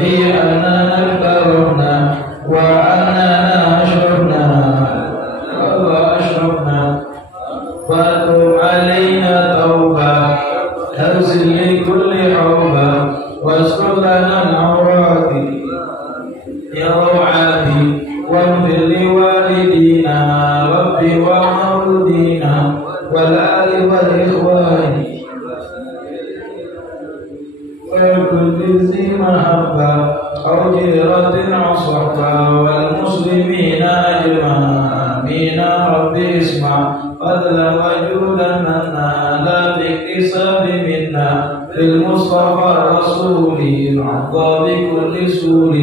bi annana tarafna wa annana ashrafna ربا أو جيرة أو صحبا والمسلمين أجمعين ربي اسمع فضلا وجودا منا لا باكتساب منا بالمصطفى الرسول العظى بكل سور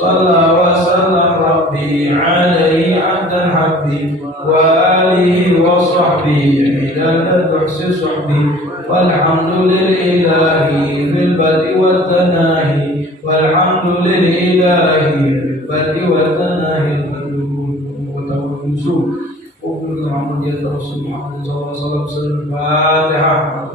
صلى وسلم ربي عليه عبدا حبي وآله وصحبه عدد تحسن صحبي والحمد لله في البدء والتناهي والحمد لله في البدء والتناهي وتوكل وكل الحمد لله رسول محمد صلى الله عليه وسلم الفاتحة.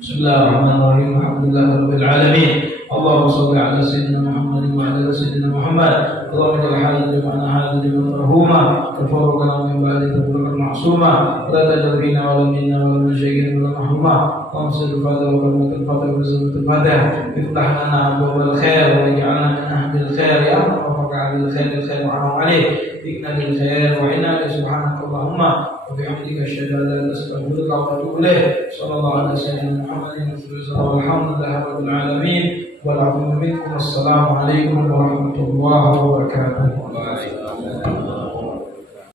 بسم الله الرحمن الرحيم الحمد لله رب العالمين اللهم صل على سيدنا محمد وعلى ال سيدنا محمد اللهم اجعل حاجتنا معنا حاجتنا مرحوما تفرقنا من بعد تفرقا معصوما لا تجعل فينا ولا منا ولا من شيء ولا محروما اللهم صل الفاتحه وكلمه الفاتحه وسوره الفاتحه افتح لنا ابواب الخير واجعلنا من اهل الخير يا رب وفق على الخير الخير وحرم عليه فينا للخير وعنا سبحانك اللهم وبحمدك اشهد ان لا اله الا انت استغفرك واتوب اليك صلى الله على سيدنا محمد والحمد لله رب العالمين والعفو منكم. السلام عليكم ورحمه الله وبركاته.